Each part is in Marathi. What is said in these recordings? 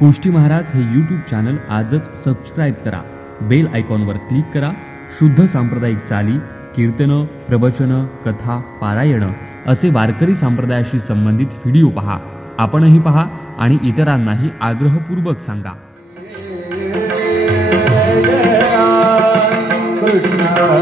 कोष्टी महाराज हे यूट्यूब चॅनल आजच सबस्क्राईब करा, बेल आयकॉनवर क्लिक करा। शुद्ध सांप्रदायिक चाली, कीर्तनं, प्रवचनं, कथा, पारायण असे वारकरी संप्रदायाशी संबंधित व्हिडिओ पहा। आपणही पहा आणि इतरांनाही आग्रहपूर्वक सांगा। Hare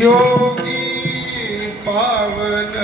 योगी पावन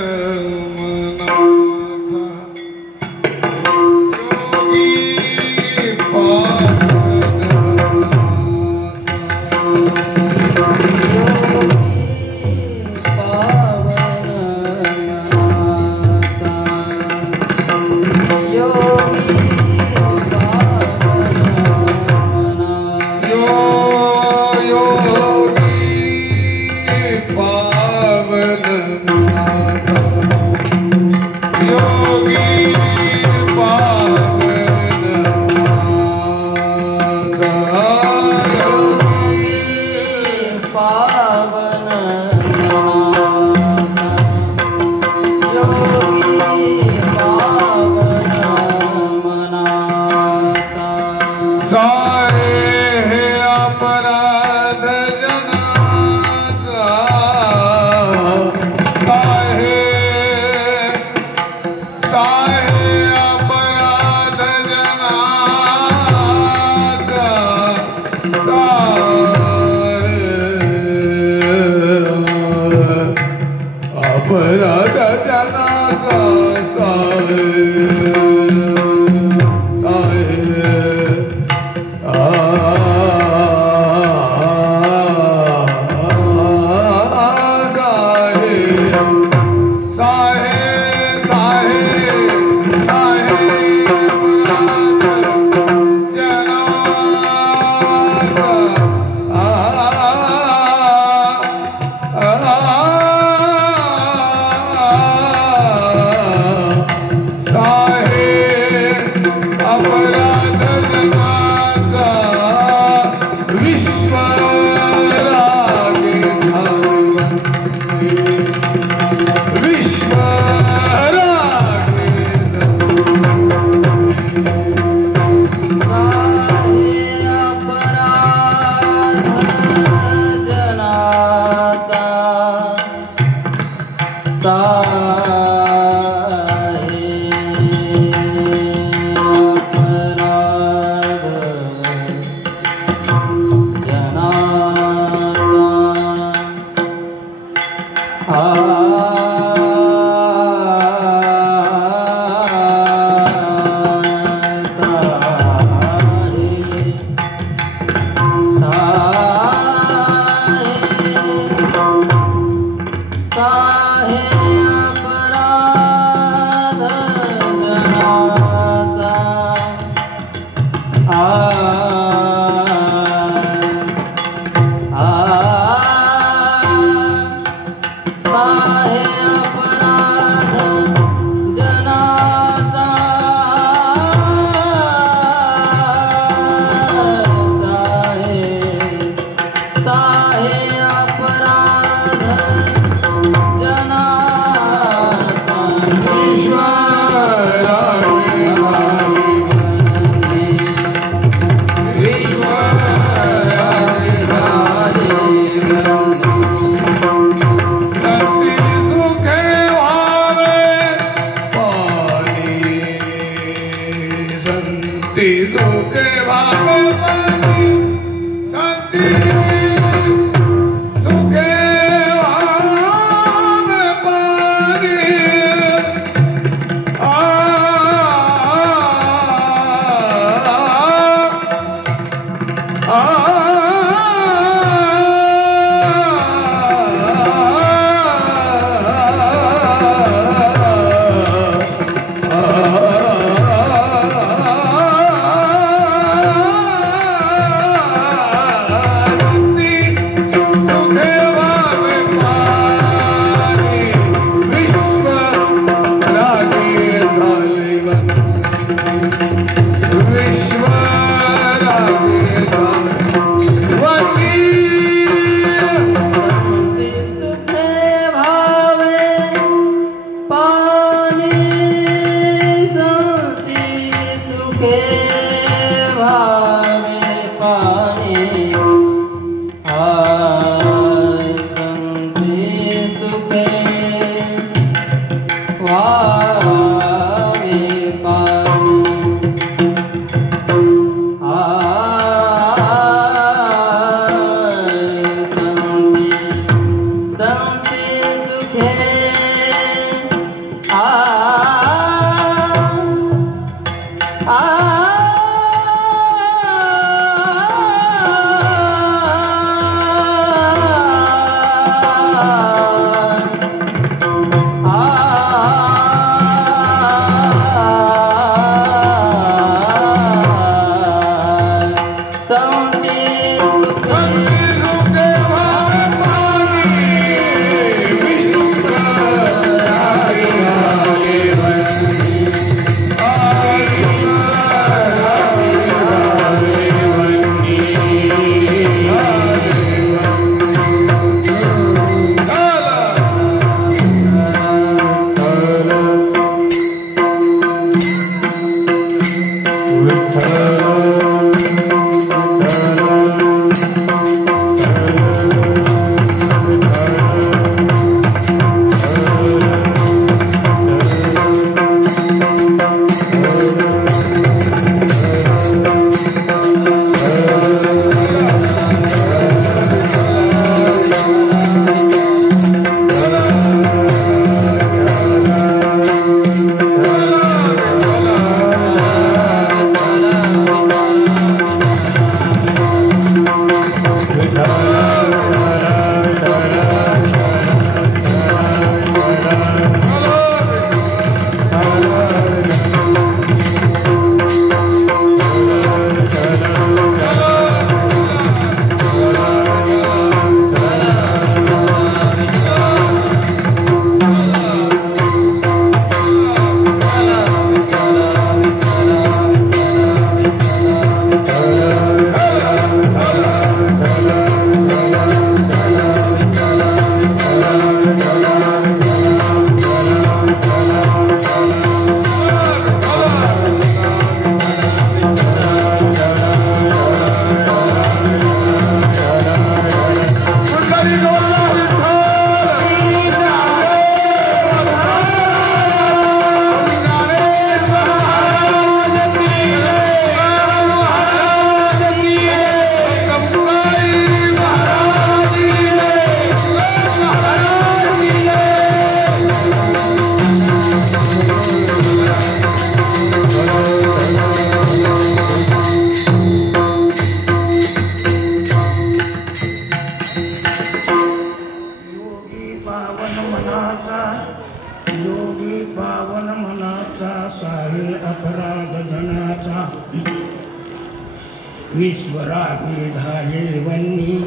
विश्वरागे झाले वन्नी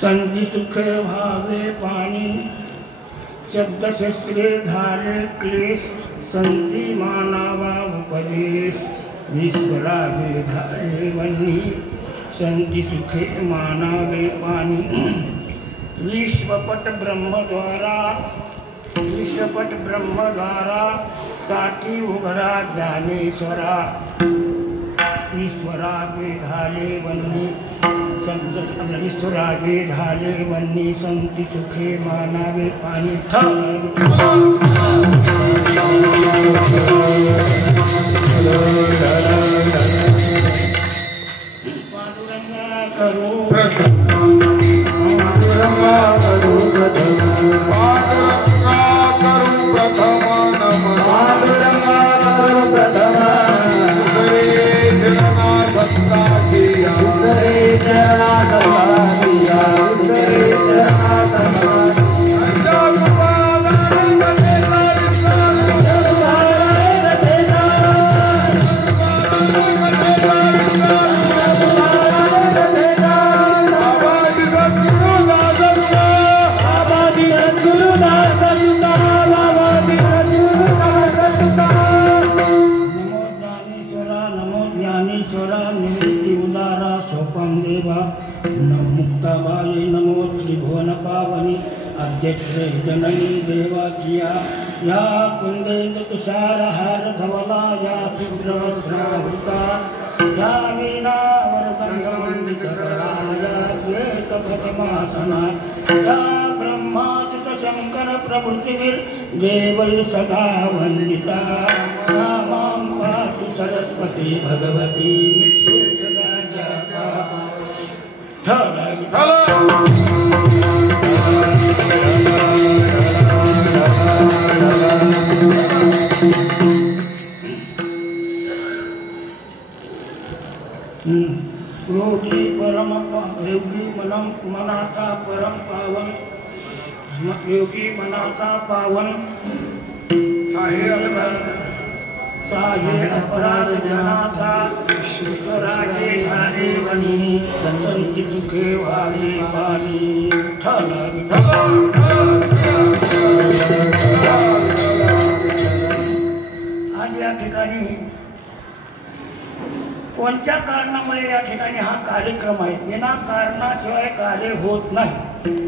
संधी सुख व्हावे पाणी शब्दशस्त्रे झाले क्लेश संधी मानावा उपदेश विश्वरागे झाले वन्नी संधी सुखे मानावे पाणी विश्वपट ब्रह्मद्वारा साठी उघडा ज्ञानेश्वरा ईश्वरागे झाले वन्नी ईश्वरागे झाले वन्नी संती सुखे मानावे पाणी पांडुरंगा करू निवृत्ति उदारा सोपम देवा मुक्ताबाई नमो त्रिभुवन पावनी अध्यक्षे जननी देवाचिया या कुंदेंद तुषारहार धवला या शुभ्रवस्त्रावृता या वीणावरदंडमण्डितकरा या श्वेतप्रतिमासना या ब्रह्माच्युत शंकर प्रभृतिभिर् देवैः सदा वन्दिता या मां पातु सरस्वती भगवती निःशेषराजा योगी परम योगी मनाता परम पावन योगी मनाता पावन साहे अपराध जनाता ईश्वरागे झाले वनी संती सुखे वाले पाणी आज या ठिकाणी कोणत्या कारणामुळे या ठिकाणी हा कार्यक्रम आहे बिना कारणाशिवाय कार्य होत नाही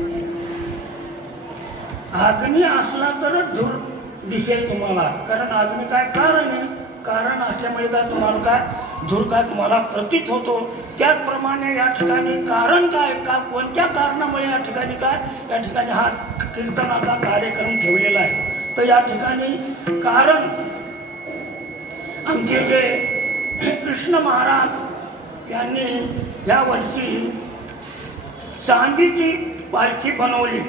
अग्नी असला तरच धूर दिसेल तुम्हाला कारण अग्नी काय कारण आहे कारण असल्यामुळे काय तुम्हाला काय धूर काय तुम्हाला प्रतीत होतो त्याचप्रमाणे या ठिकाणी कारण काय का कोणत्या कारणामुळे या ठिकाणी हा कीर्तनाचा कार्यक्रम ठेवलेला आहे तर या ठिकाणी कारण आमचे जे कृष्ण महाराज यांनी या वर्षी चांदीची पालखी बनवली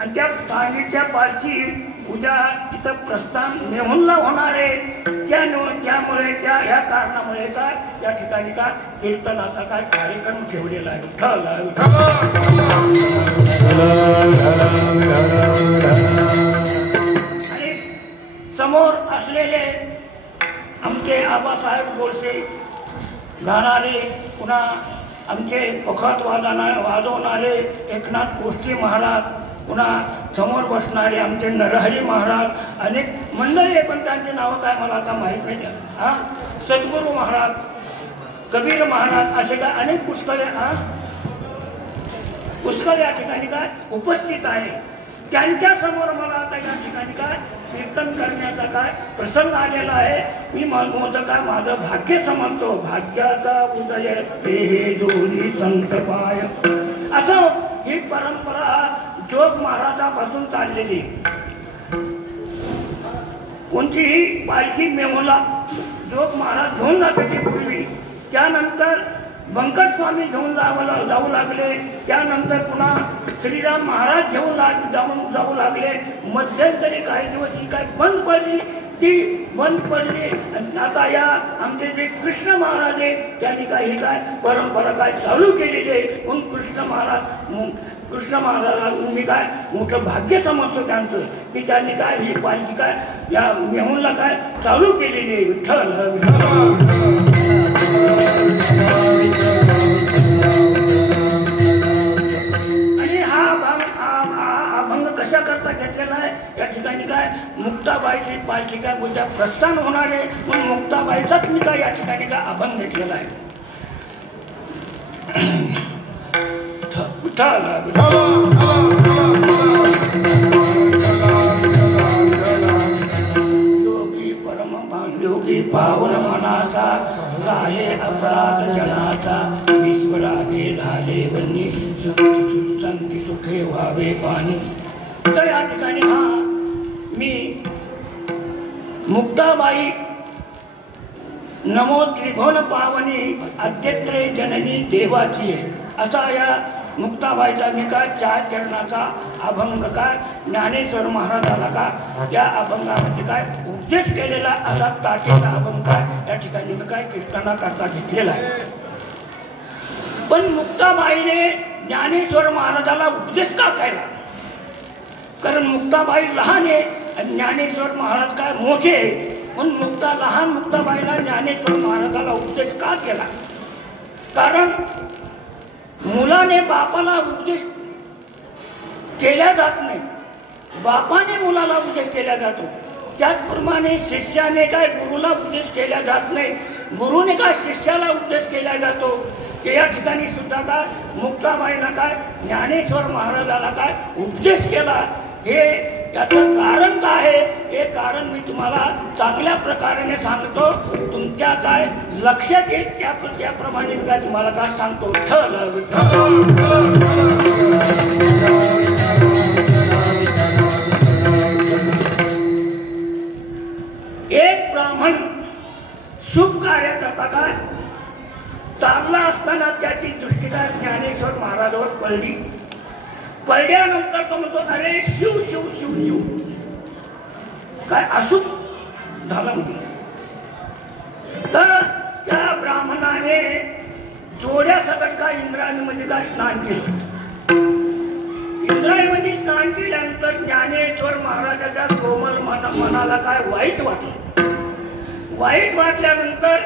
आणि त्या चांदीच्या पालखी उद्या तिथं प्रस्थान मेहुणला होणार आहे त्यामुळे ह्या कारणामुळे काय या ठिकाणी काय कीर्तनाचा काय कार्यक्रम ठेवलेला आहे आणि समोर असलेले आमचे आबासाहेब गोडसे गाणारे पुन्हा आमचे पखत वाजवणारे एकनाथ गोष्टी महाराज पुन्हा समोर बसणारे आमचे नरहरी महाराज अनेक मंडळी आहे पण त्यांचे नावं काय मला आता माहीत नाही हां सद्गुरू महाराज कबीर महाराज असे काय अनेक पुष्कळ या ठिकाणी काय उपस्थित आहे त्यांच्या समोर मला आता या ठिकाणी काय कीर्तन करण्याचा काय प्रसंग आलेला आहे मी माझं काय माझं भाग्य समजतो भाग्याचा उदय ते जोडी संत पाय असं ही परंपरा जोग महाराजापासून चाललेली कोणतीही पालखी मेहुला जोग महाराज घेऊन जात होते पूर्वी त्यानंतर व्यंकट स्वामी घेऊन जाऊ लागले त्यानंतर पुन्हा श्रीराम महाराज घेऊन जाऊ लागले मध्यंतरी काही दिवस ही काय बंद पडली ती बंद पडली आता या आमचे जे कृष्ण महाराज आहे त्यांनी काही काय परंपरा काय चालू केलेली आहे म्हणून कृष्ण महाराजाला मी काय मोठं भाग्य समजतो त्यांचं की त्यांनी काय ही पालखी काय या मेहुणला काय चालू केलेली आहे विठ्ठल मुक्ताबाईची पालखी काय उद्या प्रस्थान होणार आहे म्हणून मुक्ताबाईचाच मी काय या ठिकाणी काय अभंग घेतलेला आहे. योगी परम योगी पावन मनाचा झाले अपराध जनाचा ईश्वरागे झाले वन्नी संती सुखे व्हावे पाणी. तर या ठिकाणी हा मी मुक्ताबाई नमो त्रिभुवन पावनी अद्यत्रे जननी देवाची असा या मुक्ताबाईचा मी काय 4 चरणाचा अभंग काय ज्ञानेश्वर महाराजाला का या अभंगामध्ये काय उपदेश केलेला असा ताटेचा अभंग काय या ठिकाणी मी काय कीर्तना करता घेतलेला आहे. पण मुक्ताबाईने ज्ञानेश्वर महाराजाला उपदेश का केला? कारण मुक्ताबाई लहान आहे आणि ज्ञानेश्वर महाराज काय मोठे आहे म्हणून लहान मुक्ताबाईला ज्ञानेश्वर महाराजाला उपदेश का केला? कारण मुलाने बापाला उपदेश केला जात नाही, बापाने मुलाला उपदेश केला जातो. त्याचप्रमाणे शिष्याने काय गुरुला उपदेश केला जात नाही, गुरुने काय शिष्याला उपदेश केला जातो. ते या ठिकाणी सुद्धा काय मुक्ताबाईला काय ज्ञानेश्वर महाराजाला काय उपदेश केला. हे याचं कारण काय आहे हे कारण मी तुम्हाला चांगल्या प्रकारे सांगतो. तुमच्या काय लक्षात येईल त्याप्रमाणे मी काय तुम्हाला काय सांगतो. एक ब्राह्मण शुभ कार्य करता काय चालला असताना त्याची दृष्टी काय ज्ञानेश्वर महाराजावर पडली. पडल्यानंतर तो म्हणतो अरे शिव शिव शिव शिव काय अशुभ झालं म्हणजे. तर त्या ब्राह्मणाने जोड्या सकट काय इंद्रायणीमध्ये काय स्नान केलं. इंद्रायणीमध्ये स्नान केल्यानंतर ज्ञानेश्वर महाराजाच्या कोमल मनाला काय वाईट वाटलं. वाईट वाटल्यानंतर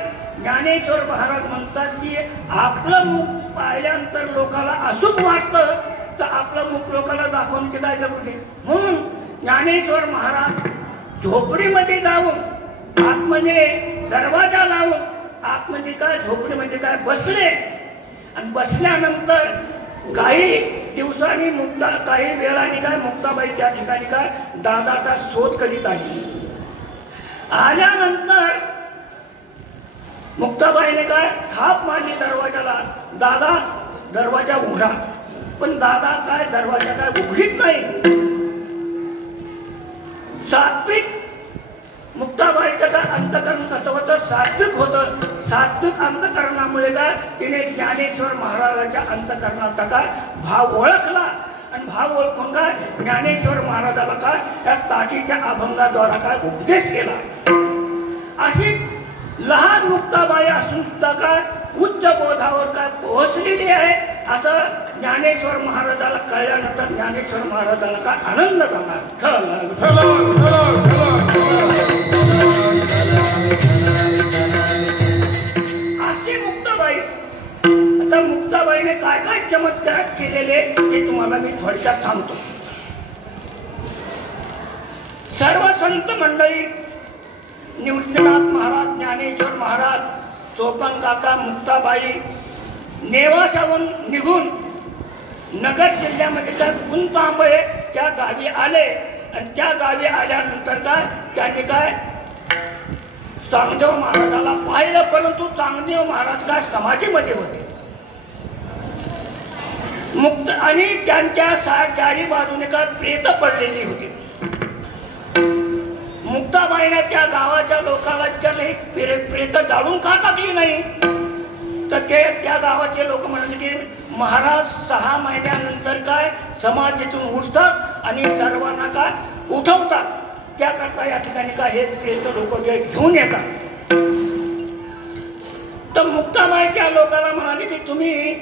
ज्ञानेश्वर महाराज म्हणतात की आपलं मुख पाहिल्यानंतर लोकाला अशुभ वाटतं तर आपलं मुख लोकांना दाखवून की काय करू नये. म्हणून ज्ञानेश्वर महाराज झोपडीमध्ये जाऊन आतमध्ये दरवाजा लावून आतमध्ये काय झोपडीमध्ये काय बसले आणि बसल्यानंतर काही दिवसांनी काही वेळाने काय मुक्ताबाई त्या ठिकाणी काय दादाचा शोध करीत आली. आल्यानंतर मुक्ताबाईने काय थाप मारली दरवाजाला, दादा दरवाजा उघडा. पण दादा काय दरवाजा काय उघडीत नाही. सात्विक मुक्ताबाईचं काय अंतकरण कसं होतं सात्विक होतं. सात्विक अंतकरणामुळे काय तिने ज्ञानेश्वर महाराजाच्या अंतकरणाचा काय भाव ओळखला आणि भाव ओळखून काय ज्ञानेश्वर महाराजाला काय त्या ताटीच्या अभंगाद्वारा काय उपदेश केला. अशी लहान मुक्ताबाई असून सुद्धा काय उच्च बोधावर काय पोहोचलेली आहे असं ज्ञानेश्वर महाराजाला कळल्यानंतर ज्ञानेश्वर महाराजाला काय आनंद झाला. अशी मुक्ताबाई. आता मुक्ताबाईने काय काय चमत्कार केलेले ते तुम्हाला मी थोडक्यात सांगतो. सर्व संत मंडळी निवृत्तीनाथ महाराज, ज्ञानेश्वर महाराज, चोपन काका, मुक्ताबाई नेवाशाहून निघून नगर जिल्ह्यामध्ये काय गुंतांबे त्या गावी आले आणि त्या गावी आल्यानंतर काय त्यांनी काय चांगदेव महाराजाला पाहिलं. परंतु चांगदेव महाराज काय समाधीमध्ये होते. मुक्त आणि त्यांच्या चारी बाजूने काय प्रेत पडलेली होती. मुक्ताबाईने त्या गावाच्या लोकांना विचारले प्रेत जाळून का टाकली नाही. तर ते त्या गावाचे लोक म्हणाले की महाराज 6 महिन्यानंतर काय समाधीतून उठतात आणि सर्वांना काय उठवतात. त्याकरता या ठिकाणी काय हे प्रेत लोक घेऊन येतात. तर मुक्ताबाई त्या लोकांना म्हणाले की तुम्ही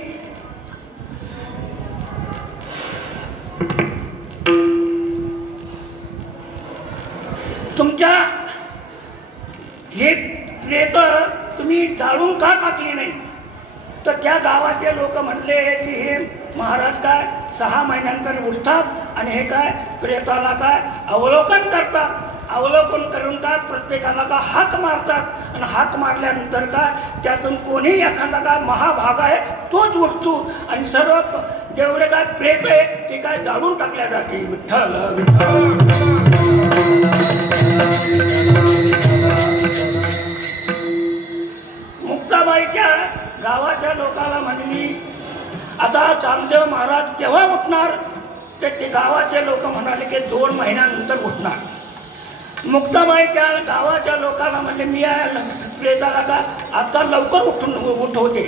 तुमच्या हे प्रेत तुम्ही जाळून का टाकली नाही. तर त्या गावाचे लोक म्हणले की हे महाराज काय 6 महिन्यानंतर उठतात आणि हे काय प्रेताला काय अवलोकन करतात. अवलोकन करून काय प्रत्येकाला का हाक मारतात आणि हाक मारल्यानंतर काय त्यातून कोणी एखादा काय महाभाग आहे तोच उठतो आणि सर्व जेवढे काय प्रेत आहे ते काय जाळून टाकल्या जाते. विठ्ठल मुक्ताबाईच्या गावाच्या लोकांना म्हणली आता चांगदेव महाराज केव्हा उठणार. ते गावाचे लोक म्हणाले की 2 महिन्यानंतर उठणार. मुक्ताबाईच्या गावाच्या लोकांना म्हणजे मी प्रेताला का आता लवकर उठवते.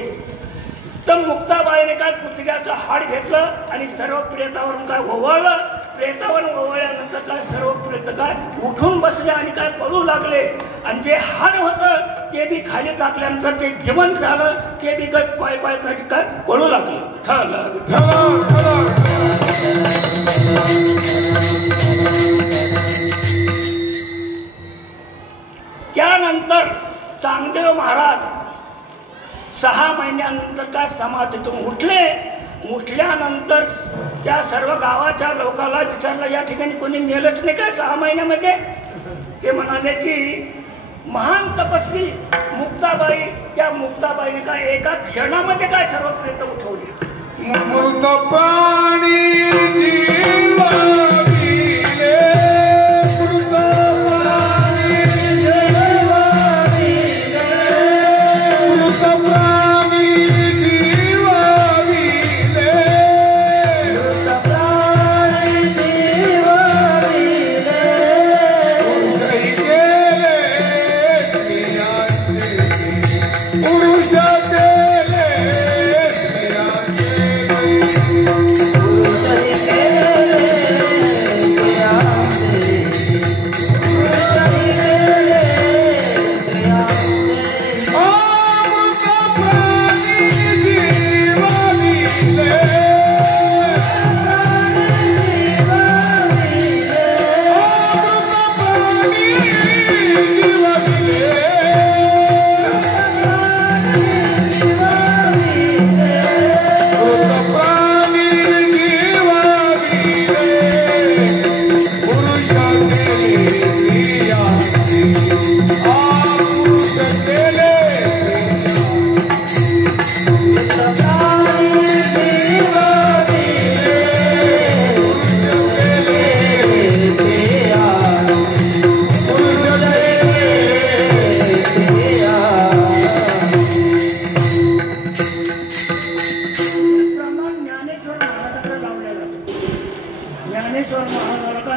तर मुक्ताबाईने काय कुत्र्याचं हाड घेतलं आणि सर्व प्रेतावरून काय ओवळलं. प्रेतावर ओवळल्यानंतर काय सर्व प्रेत काय उठून बसले आणि काय पळू लागले आणि जे हाड होतं ते बी खाली टाकल्यानंतर ते जिवंत झालं. ते बी काय पाय पाय काय पळू लागलं. त्यानंतर चांगदेव महाराज 6 महिन्यानंतर काय समाधीतून उठले. उठल्यानंतर त्या सर्व गावाच्या लोकांना विचारलं या ठिकाणी कोणी मेलच नाही काय 6 महिन्यामध्ये. ते म्हणाले की महान तपस्वी मुक्ताबाई त्या मुक्ताबाईने काय एका क्षणामध्ये काय सर्व प्रेत उठवले. मृत प्राणी जीवाविले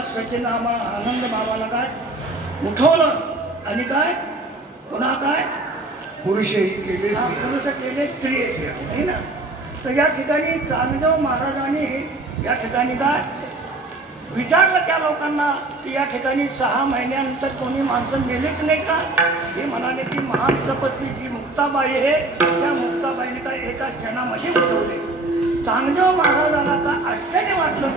सचिनामा आनंद बाबाला काय उठवलं आणि काय पुन्हा काय पुरुषही केले पुरुष केले स्त्री आहे ना. तर या ठिकाणी चांगदेव महाराजांनी या ठिकाणी काय विचारलं त्या लोकांना की या ठिकाणी 6 महिन्यानंतर कोणी माणसं मेलेच नाही का. ते म्हणाले की महान तपस्वी जी मुक्ताबाई आहे त्या मुक्ताबाईने काय एका क्षणामध्ये उठवले. चांगदेव महाराजांना काय आश्चर्य वाटलं.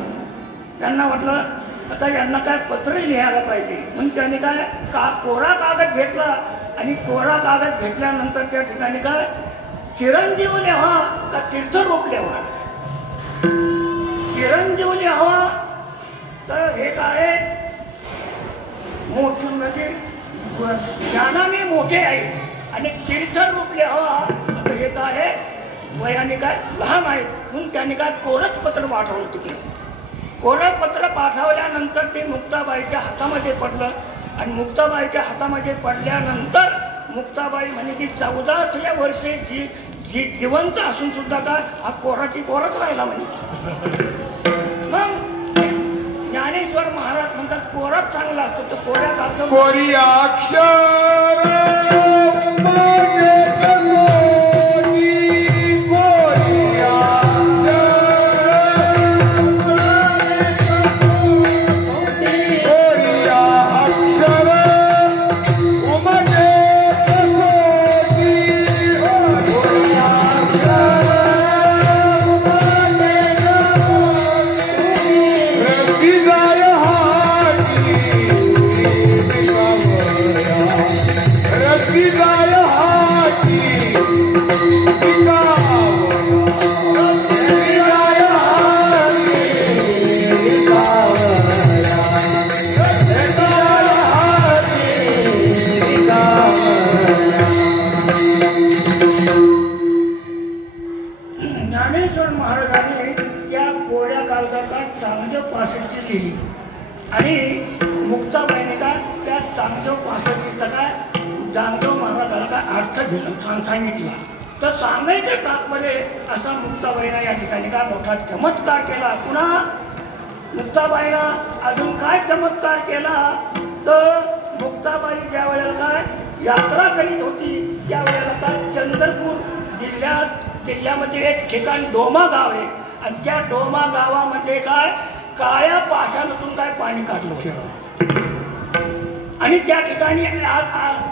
त्यांना वाटलं आता यांना काय पत्र लिहायला पाहिजे म्हणून त्यांनी काय कोरा कागद घेतला आणि कोरा कागद घेतल्यानंतर त्या ठिकाणी काय चिरंजीव लिहावा का तीर्थरूप लिहावा. चिरंजीव लिहावा तर हे काय मोठं म्हणजे ज्ञानाने मोठे आहे आणि तीर्थरूप लिहावा तर हे काय वयाने काय लहान आहे म्हणून त्यांनी काय कोरच पत्र पाठवलं. तिकडे कोरं पत्र पाठवल्यानंतर ते मुक्ताबाईच्या हातामध्ये पडलं आणि मुक्ताबाईच्या हातामध्ये पडल्यानंतर मुक्ताबाई म्हणे की 14व्या वर्षे जी जिवंत असून सुद्धा काय हा कोराची कोरच राहिला म्हणजे. मग ज्ञानेश्वर महाराज म्हणतात कोरच चांगला असतो. तो कोऱ्या कागद कोरी अक्षर रस्ती ज्ञानेश्वर महाराजांनी त्या कोऱ्या कागदाचा चांगदेव पासष्टची लिहिली आणि मुक्ताबाईने का त्या चांगदेव पासष्टीचा काय जानदेव महाराजाला काय अर्थ दिला सांगितला. तर सांगायचं तात्पर्य असा मुक्ताबाईनं या ठिकाणी काय मोठा चमत्कार केला. पुन्हा मुक्ताबाईनं अजून काय चमत्कार केला तर मुक्ताबाई ज्या वेळेला काय यात्रा करीत होती त्यावेळेला काय चंद्रपूर जिल्ह्यामध्ये एक ठिकाण डोमा गाव आहे आणि त्या डोमा गावामध्ये काय काळ्या पाषाणातून काय पाणी काढलं होतं आणि त्या ठिकाणी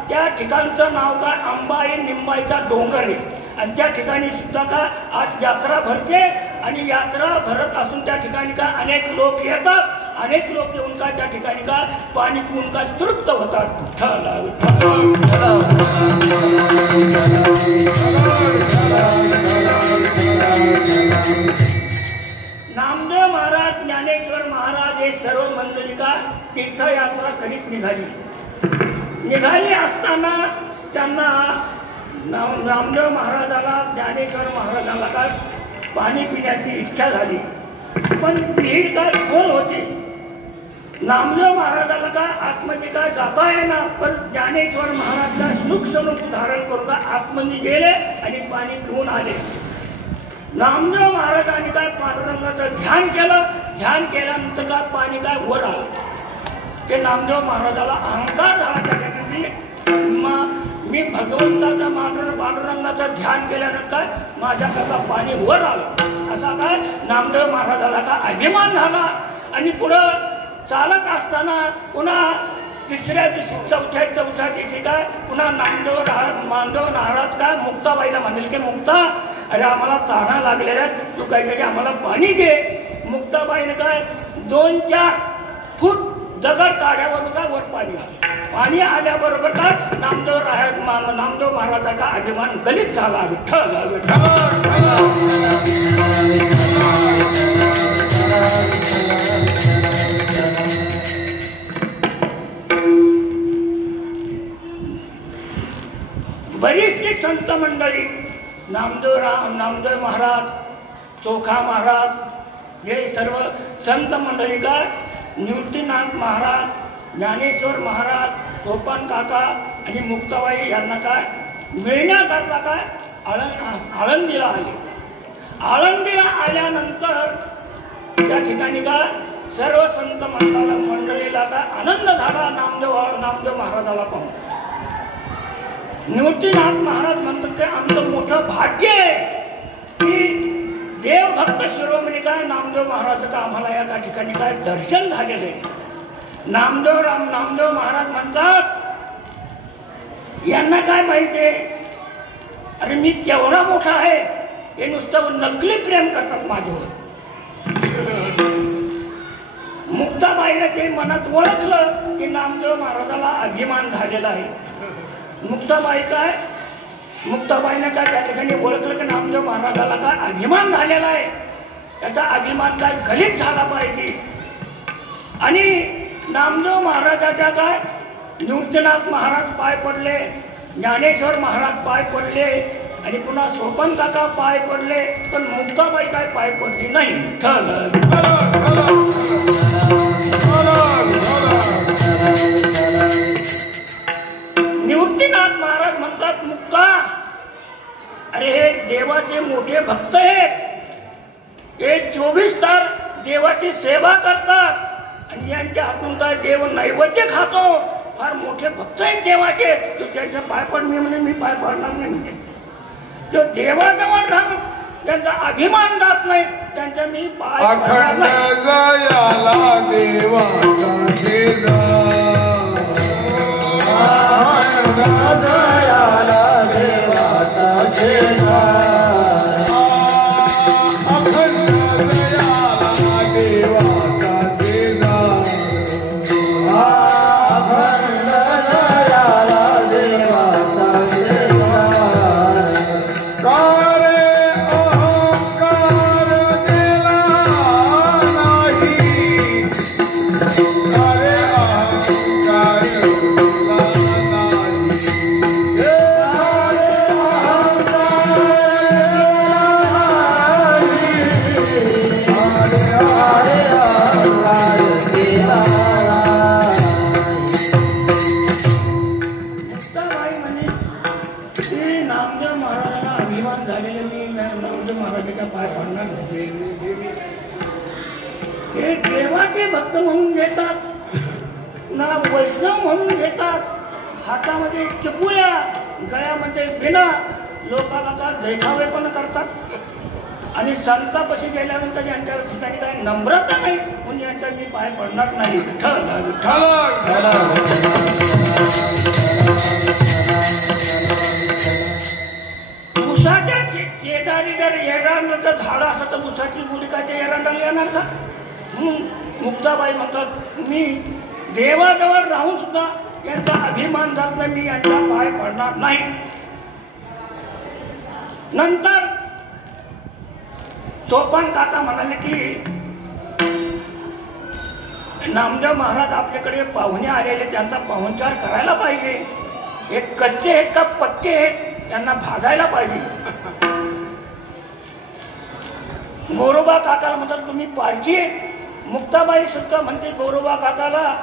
त्या ठिकाणचं नाव काय अंबाई निंबाईचा डोंगर आहे आणि त्या ठिकाणी सुद्धा काय आज यात्रा भरते आणि यात्रा भरत असून त्या ठिकाणी काय अनेक लोक येतात. अनेक लोक येऊन काय त्या ठिकाणी काय पाणी पिऊन काय तृप्त होतात. नामदेव महाराज ज्ञानेश्वर महाराज हे सर्व मंडळी का तीर्थयात्रा करीत निघाली असताना त्यांना नामदेव महाराजाला ज्ञानेश्वर महाराजाला काय पाणी पिण्याची इच्छा झाली पण भीड काय खोल होती. नामदेव महाराजाला काय आतमध्ये काय जाता येणार पण ज्ञानेश्वर महाराज काय सुख स्वरूप धारण करून आतमध्ये गेले आणि पाणी पिऊन आले. नामदेव महाराजांनी काय पांडुरंगाचं ध्यान केलं. ध्यान केल्यानंतर काय पाणी काय वर आलं. ते नामदेव महाराजाला अहंकार झाला त्या ठिकाणी मी भगवंताचा पांडुरंगाचं ध्यान केल्यानंतर माझ्याकरता पाणी वर आलं असा काय नामदेव महाराजाला काय अभिमान झाला. आणि पुढं चालत असताना पुन्हा तिसऱ्या दिवशी चौथ्या दिवशी काय पुन्हा नामदेव महाराज काय मुक्ताबाईला म्हणेल की मुक्ता अरे आम्हाला ताना लागलेल्या तू काहीतरी आम्हाला पाणी दे. मुक्ताबाईने काय 2-4 फूट दगड काढ्यावर काय वर पाणी आलं. पाणी आल्याबरोबर काय नामदेव महाराजाचा अभिमान गलित झाला. बरीचशी संत मंडळी नामदेव महाराज चोखा महाराज हे सर्व संत मंडळी काय निवृत्तीनाथ महाराज ज्ञानेश्वर महाराज सोपान काका आणि मुक्ताबाई यांना काय मिळण्याकरता काय आळंदीला आले. आळंदीला आल्यानंतर त्या ठिकाणी काय सर्व संत मंडळीला काय आनंद झाला नामदेव महाराजाला पाहून. निवृत्तीनाथ महाराज म्हणतात ते आमचं मोठं भाग्य आहे की देवभक्त शिरोमणी काय नामदेव महाराजाचं आम्हाला या ठिकाणी काय दर्शन झालेलं आहे. नामदेव महाराज म्हणतात यांना काय माहिती आहे अरे मी केवढा मोठा आहे हे नुसतं नकली प्रेम करतात माझ्यावर. मुक्ताबाईने ते मनात ओळखलं की नामदेव महाराजाला अभिमान झालेला आहे. मुक्ताबाईने काय त्या ठिकाणी ओळखलं की नामदेव महाराजाला काय अभिमान झालेला आहे. त्याचा अभिमान काय गलित झाला पाहिजे. आणि नामदेव महाराजाच्या काय निवृत्तीनाथ महाराज पाय पडले, ज्ञानेश्वर महाराज पाय पडले आणि पुन्हा सोपन काका पाय पडले पण मुक्ताबाई काय पाय पडली नाही. निवृत्तीनाथ महाराज म्हणतात मुक्ता अरे हे देवाचे मोठे भक्त आहेत. हे 24 तास देवाची सेवा करतात आणि यांच्या हातून काय देव नैवेद्य खातो. फार मोठे भक्त आहेत देवाचे. तू त्यांच्या पाय पड मी पाय पडणार नाही म्हणजे जो देवाजवळ राहून त्यांचा अभिमान जात नाही त्यांच्या मी पाय पडणार नामदेव महाराजाच्या पाय पडणार नाही. हे देवाचे भक्त म्हणून घेतात ना वैष्णव म्हणून घेतात. हातामध्ये चिपुळ्या, गळ्यामध्ये बिना, लोकांना का जैठावे पण करतात. आणि संतापाशी गेल्यानंतर यांच्या ठिकाणी काही नम्रता नाही म्हणून यांच्या मी पाय पडणार नाही. विठ्ठल विठ्ठल. उसाच्या शेजारी जर एरंडाचं झाड असं तर उसाची गुलिकाच्या एरंडाला येणार का? मुक्ताबाई म्हणतात मी देवाजवळ राहून सुद्धा यांचा अभिमान जात नाही, मी यांचा पाय पडणार नाही. नंतर सोपान काका म्हणाले की नामदेव महाराज आपल्याकडे पाहुणे आलेले, त्यांचा पाहुणचार करायला पाहिजे. हे कच्चे आहेत का पक्के आहेत, त्यांना भाजायला पाहिजे. गोरोबा काकाला म्हणतात तुम्ही पारखी आहेत. मुक्ताबाई सुद्धा म्हणते गोरोबा काकाला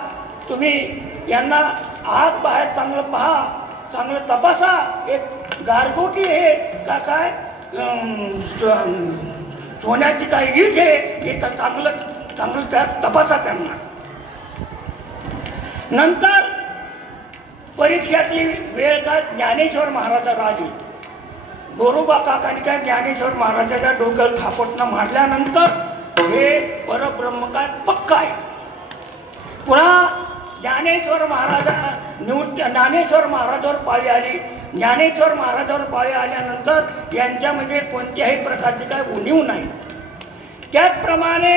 तुम्ही यांना आत बाहेर चांगलं पहा, चांगलं तपासा. एक गारगोटी आहे का काय सोन्याची काय ईट आहे हे तर चांगलं चांगलं त्यात तपासा त्यांना. नंतर परीक्षाची वेळ का ज्ञानेश्वर महाराजाला आली. गोरोबा काकांनी काय ज्ञानेश्वर महाराजाच्या डोक्यात थापटणं मारल्यानंतर हे परब्रह्म काय पक्का आहे. पुन्हा ज्ञानेश्वर महाराजावर पाळी आली. ज्ञानेश्वर महाराजावर पाळी आल्यानंतर यांच्यामध्ये कोणत्याही प्रकारची काय उणीव नाही. त्याचप्रमाणे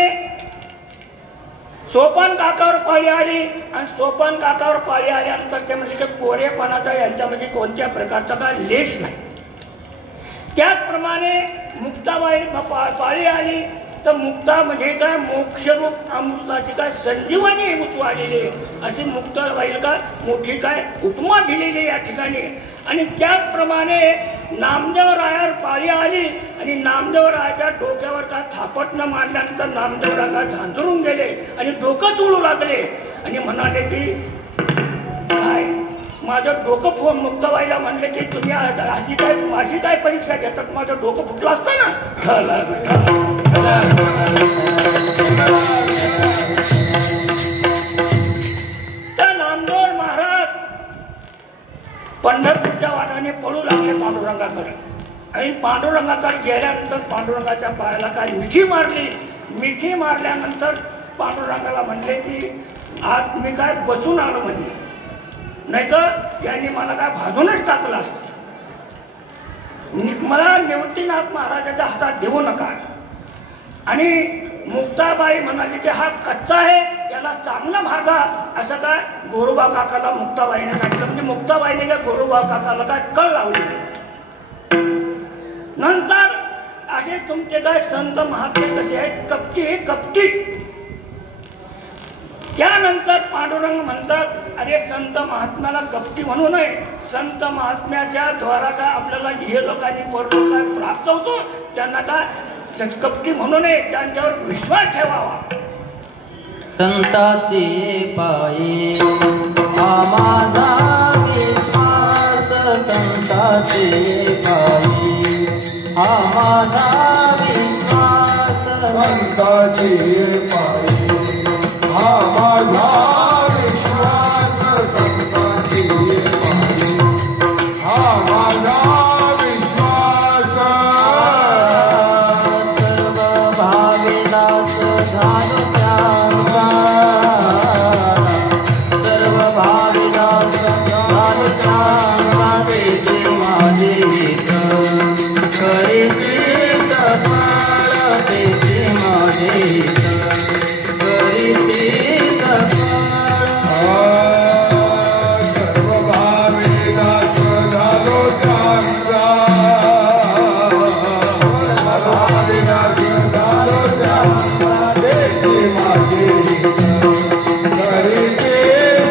सोपान काकावर पाळी आली आणि सोपान काकावर पाळी आल्यानंतर ते म्हणजे कोरेपणाचा यांच्यामध्ये कोणत्या प्रकारचा काय लेश नाही. त्याचप्रमाणे मुक्ताबाई पाळी आली तर मुक्ता म्हणजे काय मोक्षरूप अमृताची काय संजीवनी उतवालेली अशी मुक्ताबाईला काय मोठी काय उपमा दिलेली या ठिकाणी. आणि त्याचप्रमाणे नामदेवरायावर पाळी आली आणि नामदेवरायाच्या डोक्यावर काय थापटणं मारल्यानंतर नामदेवराय काय झांजरून गेले आणि डोकं चोळू लागले आणि म्हणाले की काय माझं डोकं फोन. मुक्ताबाईला म्हणले की तुम्ही अशी काय परीक्षा घेतात, माझं डोकं फुटलं असतं ना. तर नामदेव महाराज पंढरपूरच्या वाटाने पळू लागले पांडुरंगाकडे. आणि पांडुरंगाकडे गेल्यानंतर पांडुरंगाच्या पायाला काय मिठी मारली. मिठी मारल्यानंतर पांडुरंगाला म्हणले की आज मी काय बसून आलो म्हणजे, नाही तर त्यांनी मला काय भाजूनच टाकलं असतं. मला निवृत्तीनाथ महाराजाच्या हातात देऊ नका. आणि मुक्ताबाई म्हणाली की हा कच्चा आहे, याला चांगला भागा असं काय गोरोबा काकाला मुक्ताबाईने सांगितलं. म्हणजे मुक्ताबाईने काय गोरोबा काकाला काय कळ लावली. नंतर असे तुमचे काय संत महात्मे कसे आहेत, कपटी हे कपटी. त्यानंतर पांडुरंग म्हणतात अरे संत महात्म्याला कपटी म्हणू नये. संत महात्म्याच्या द्वारा काय आपल्याला हे लोकांनी परलोक काय प्राप्त होतो, त्यांना काय कपटी म्हणू नये, त्यांच्यावर विश्वास ठेवावा. संताचे पाये हा माझा विश्वास, संताचे पाये हा माझा विश्वास, संताचे पाये हा माझा विश्वास, संताचे पाये हा माझा विश्वास. सर्व भाविदास झालो त्यांचा, सर्व भाविदास झालो त्यांचा, तेथे माझे हित करीते तपाळ, तेथे माझे हित करीते तपाळ. सर्व भाविदास झालो त्यांचा, भाविदास झालो त्यांचा, तेथे माझे हित करीते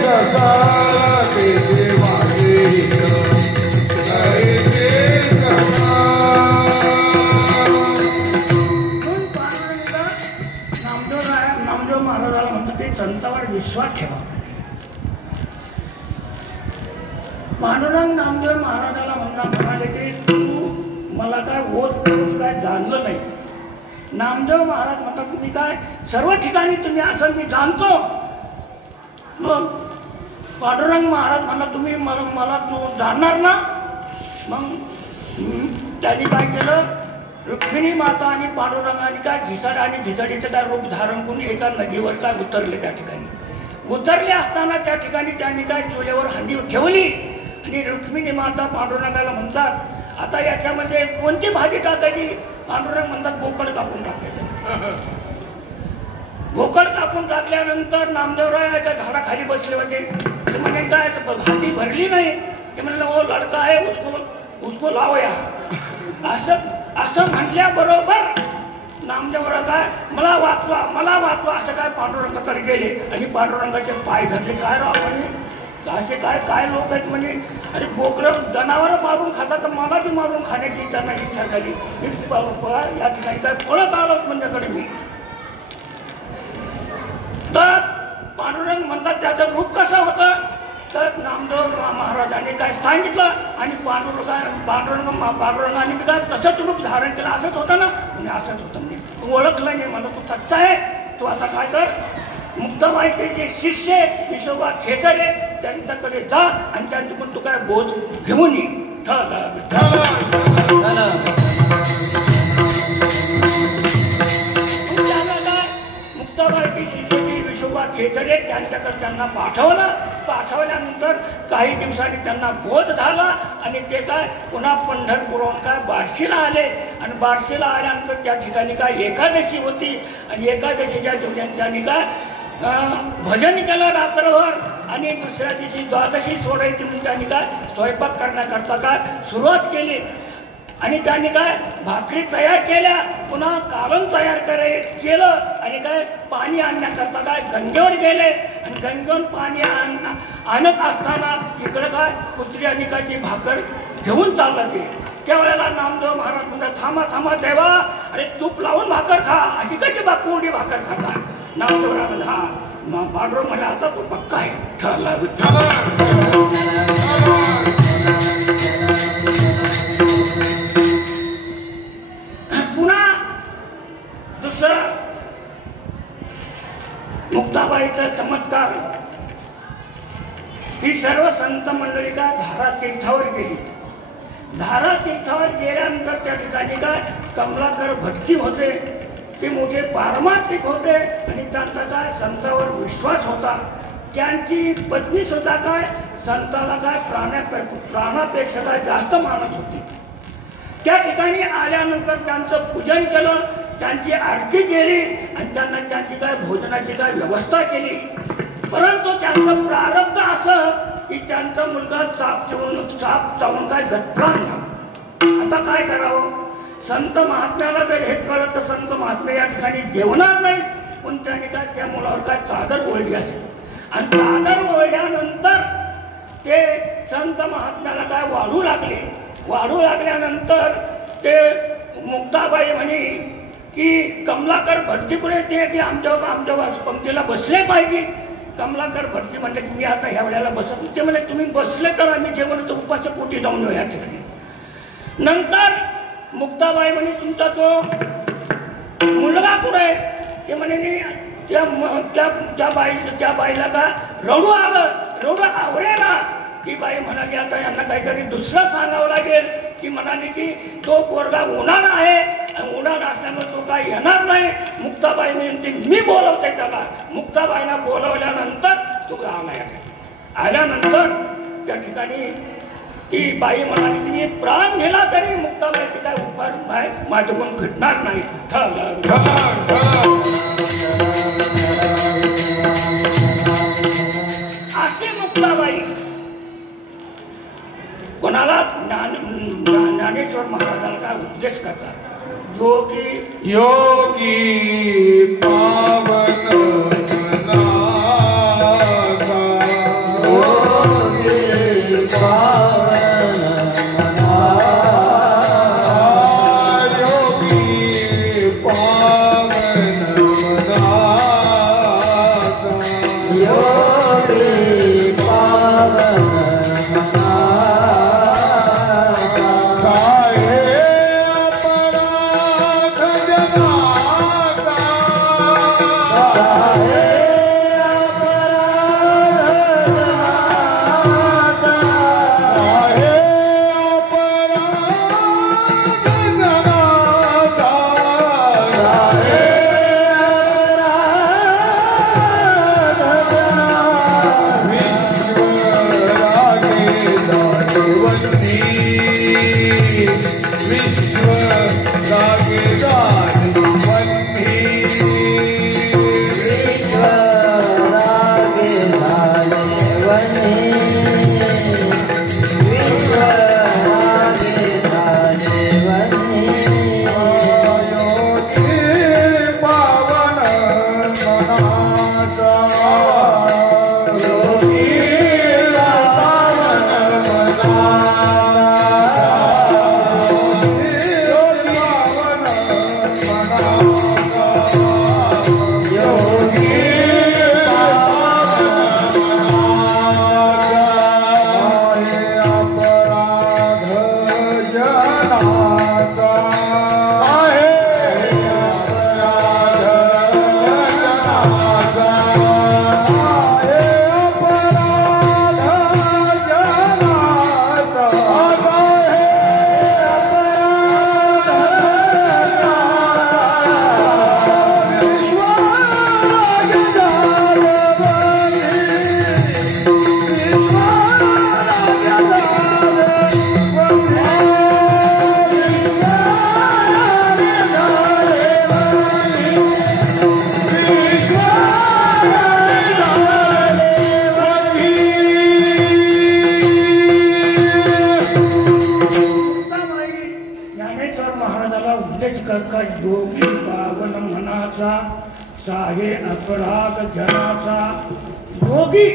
तपाळ, तेथे माझे हित करीते तपाळ. नामदेव महाराजाला म्हणतात ते संतावर विश्वास ठेवा. पांडुरंग नामदेव महाराजाला म्हणाले की तू मला काय ओत तुम्ही काय जाणलं नाही. नामदेव महाराज म्हणतात तुम्ही काय सर्व ठिकाणी तुम्ही असाल मी जाणतो. मग पांडुरंग महाराज म्हणतात तुम्ही मला तू जाणणार ना. मग त्यांनी काय केलं, रुक्मिणी माता आणि पांडुरंगाने काय घिसाड आणि घिसाडीचं काय रूप धारण करून एका नदीवर काय उतरले. त्या ठिकाणी उतरले असताना त्या ठिकाणी त्यांनी काय चुल्यावर हंडी ठेवली आणि रुक्मिणी माता पांडुरंगाला म्हणतात आता याच्यामध्ये कोणती भाजी टाकायची. पांडुरंग म्हणतात बोकड कापून टाकायचं. बोकड कापून टाकल्यानंतर नामदेवराय त्या झाडाखाली बसले होते. ते म्हणे काय भाजी भरली नाही. ते म्हणलं ओ लडका आहे उसको लावूया. असं म्हटल्याबरोबर नामदेवराय काय मला वाचवा असं काय पांडुरंगाकडे गेले आणि पांडुरंगाचे पाय धरले. काय राव म्हणे असे काय लोक आहेत म्हणे. अरे बोकडं जनावरं मारून खातात तर मला बी मारून खाण्याची त्यांना इच्छा झाली. या ठिकाणी काय पळत आलो माझ्याकडे मी. तर पांडुरंग म्हणतात त्याचं रूप कसं होतं. तर नामदेव महाराजांनी काय सांगितलं आणि पांडुरंगाने काय तसंच रूप धारण केलं. असंच होतं ना म्हणजे असंच होतं म्हणजे तू ओळखलं नाही मला तू सच्चा आहे. तू आता काय कर मुक्ताबाईचे जे शिष्य विसोबा खेचरे त्यांच्याकडे जा आणि त्यांच्याकडून तू काय बोध घेऊन ये. मुक्ताबाईची शिष्य जी विसोबा खेचरे त्यांच्याकडे त्यांना पाठवल्यानंतर काही दिवसांनी त्यांना बोध झाला आणि ते काय पुन्हा पंढरपूरहून काय बार्शीला आले आणि बार्शीला आल्यानंतर त्या ठिकाणी काय एकादशी होती आणि एकादशीच्या दिवशी त्यांनी काय भजन केलं रात्रभर आणि दुसऱ्या दिवशी द्वादशी सोडायची म्हणून त्यांनी काय स्वयंपाक करण्याकरता काय सुरुवात केली आणि त्यांनी काय भाकरी तयार केल्या. पुन्हा कालन तयार केलं आणि काय पाणी आणण्याकरता काय गंगेवर गेले आणि गंगेवर पाणी आणत असताना इकडं काय कुत्री आणि काय ती भाकर घेऊन चाललं ते. त्यावेळेला नामदेव महाराज म्हणतात थांबा देवा अरे तूप लावून भाकर खा अशी कशी कोरडी भाकर खाता. नामदेवराज हा पांडुरंग मला आता तू पक्का आहे. पुन्हा दुसरा मुक्ताबाईचा चमत्कार. ही सर्व संत मंडळी काय धारा तीर्थावर गेली. धारा तीर्थावर गेल्यानंतर त्या ठिकाणी काय कमलाकर भटजी होते. ते मोठे पारमार्थिक होते आणि त्यांचा काय संतावर विश्वास होता. त्यांची पत्नी सुद्धा काय संताला काय प्राणापेक्षा काय जास्त मानत होती. त्या ठिकाणी आल्यानंतर त्यांचं पूजन केलं, त्यांची आरती केली आणि त्यांना त्यांची काय भोजनाची काय व्यवस्था केली. परंतु त्यांचं प्रारब्ध असं की त्यांचा मुलगा चाप चावून काय गतप्राण झाला. आता काय करावं. संत महात्म्याला जर हे कळत तर संत महात्मे या ठिकाणी जेवणार नाही. पण त्यांनी काय त्या मुलावर काय चादर ओढली असेल आणि चादर ओढल्यानंतर ते संत महात्म्याला काय वाढू लागल्यानंतर ते मुक्ताबाई म्हणे की कमलाकर भटजीपुढे ते की आमच्या पंक्तीला बसले पाहिजे. कमलाकर भटजी म्हणते की मी आता ह्या वेळेला बसत. ते म्हणजे तुम्ही बसले तर आम्ही जेवणाचं उपास्य पोटी जाऊन येऊ या ठिकाणी. नंतर मुक्ताबाई म्हणे तुमचा तो मुलगा कुठे. ते म्हणे त्या बाईला का रडू आवडे ना. ती बाई म्हणाली आता यांना काहीतरी दुसरं सांगावं लागेल. ती म्हणाली की तो पोरगा उन्हाळ आहे आणि उन्हाळ असल्यामुळे तो काय येणार नाही. मुक्ताबाई म्हणते मी बोलवते त्याला. मुक्ताबाईला बोलवल्यानंतर तो आल्यानंतर त्या ठिकाणी ती बाई म्हणाली की मी प्राण दिला तरी मुक्ताबाईचे काय उपाय माझ्याकडून घडणार नाही. अशी मुक्ताबाई कोणाला ज्ञानेश्वर महाराजांना काय उपदेश करतात. योगी पावन Hare योगी पावन मनाचा साहे अपराध जनाचा. योगी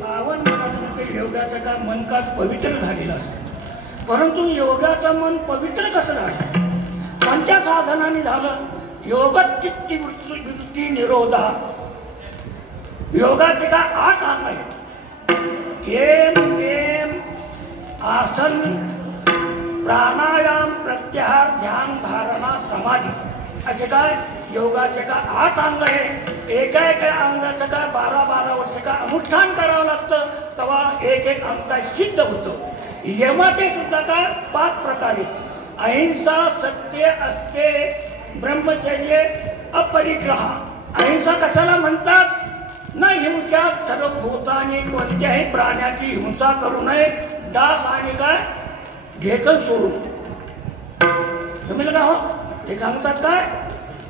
पावन मनाचं योगाचं का मन का पवित्र झालेलं असतं. परंतु योगाचं मन पवित्र कसं झालं? कोणत्या साधनाने झालं? योगचित्ती वृत्ती निरोधा. योगाचे का 8 अंग आहेत. येम नेम आसन प्राणायाम प्रत्याहार ध्यान धारणा समाधी असे काय योगाचे का 8 अंग आहे. एका अंगाचं काय 12-12 वर्ष का अनुष्ठान करावं लागतं तेव्हा एक अंग काय सिद्ध होतं. यमाचे सुद्धा काय 5 प्रकारे. अहिंसा सत्य असते ब्रह्मचर्य अपरिग्रह. अहिंसा कशाला म्हणतात? न हिंसा सर्वभूतांनी कोणत्याही प्राण्याची हिंसा करू नये. दास आणि काय ढेकल सोडून. समजलं का हो? ते सांगतात काय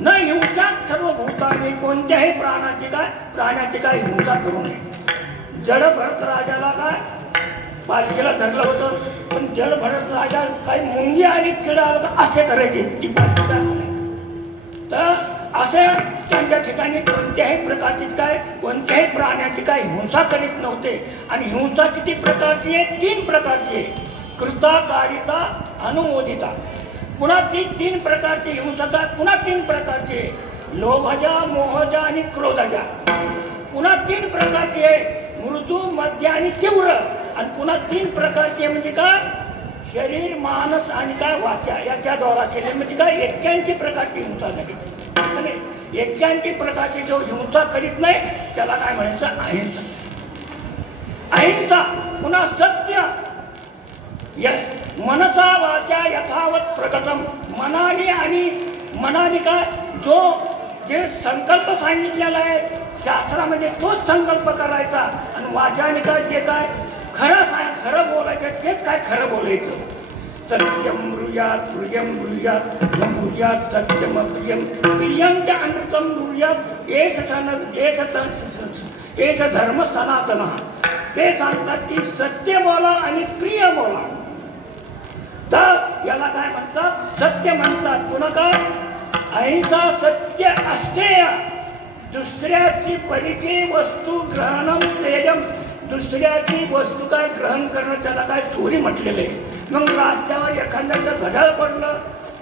न हिंसा सर्वभूतांनी कोणत्याही प्राण्याची काय हिंसा करू नये. जड भरत राजाला काय पालखीला धरलं होतं पण जड भरत राजा काही मुंगी आणि किडा आला असे करायचे ती पालखी. तर असे त्यांच्या ठिकाणी कोणत्याही प्रकारची कोणत्याही प्राण्याची काय हिंसा करीत नव्हते. आणि हिंसा किती प्रकारची आहे? 3 प्रकारची आहे. कृता कारिता अनुमोदिता. पुन्हा ती 3 प्रकारची हिंसा पुन्हा 3 प्रकारची आहे. लोभजा मोहजा आणि क्रोधजा. पुन्हा 3 प्रकारची आहे. मृदू मध्य आणि तीव्र. आणि पुन्हा 3 प्रकारचे म्हणजे काय शरीर मानस आणि काय वाचा याच्या द्वारा केले म्हणजे काय 81 प्रकारची हिंसा झाली. 81 प्रकारची जो हिंसा करीत नाही त्याला काय म्हणायचं? अहिंसा. अहिंसा. पुन्हा सत्य. मनसा वाचा यथावत प्रकटम. मनाने काय जे संकल्प सांगितलेला आहे शास्त्रामध्ये तोच संकल्प करायचा. आणि वाचाने काय जे काय खरं बोलायचं तेच काय खरं बोलायचं. सत्यम ब्रूयात प्रियम ब्रूयात ब्रूयात सत्यम प्रियम प्रियम च अनृतम ब्रूयात एष धर्म सनातन. ते सांगतात की सत्य बोला आणि प्रिय बोला. तर याला काय म्हणतात? सत्य म्हणतात. पुन्हा काय अहिंसा सत्य अस्तेय. दुसऱ्याची परिचय वस्तू ग्रहणम तेजम. दुसऱ्याची वस्तू काय ग्रहण करणं त्याला काय चोरी म्हटलेलं आहे. मग रस्त्यावर एखाद्याचं घड्याळ पडलं,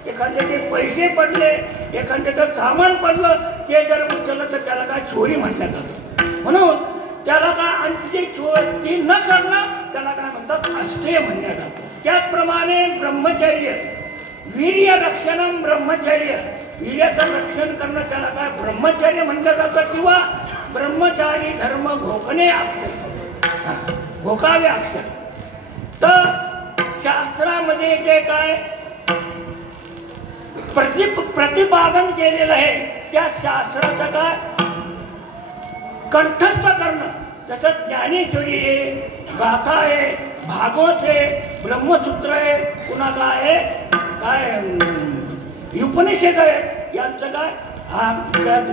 एखाद्याचे पैसे पडले, एखाद्याचं सामान पडलं ते जर उचललं तर त्याला काय चोरी म्हटलं जातं. म्हणून त्याला काय आणि ती न करणं त्याला काय म्हणतात? अस्तेय म्हणण्यात जातं. त्याचप्रमाणे ब्रह्मचर्य वीर्य रक्षणम ब्रह्मचर्य. वीर्याचं रक्षण करणं त्याला काय ब्रह्मचर्य म्हटलं जातं. किंवा ब्रह्मचारी धर्म भोगणे अक्षर. भोगावे अक्षर. तर शास्त्रामध्ये जे काय प्रतिपादन केलेलं आहे त्या शास्त्राचं काय कंठस्थ करणं. जसं ज्ञानेश्वरी आहे, गाथा आहे, भागवत आहे, ब्रह्मसूत्र आहे, पुन्हा काय उपनिषद आहे. यांचं काय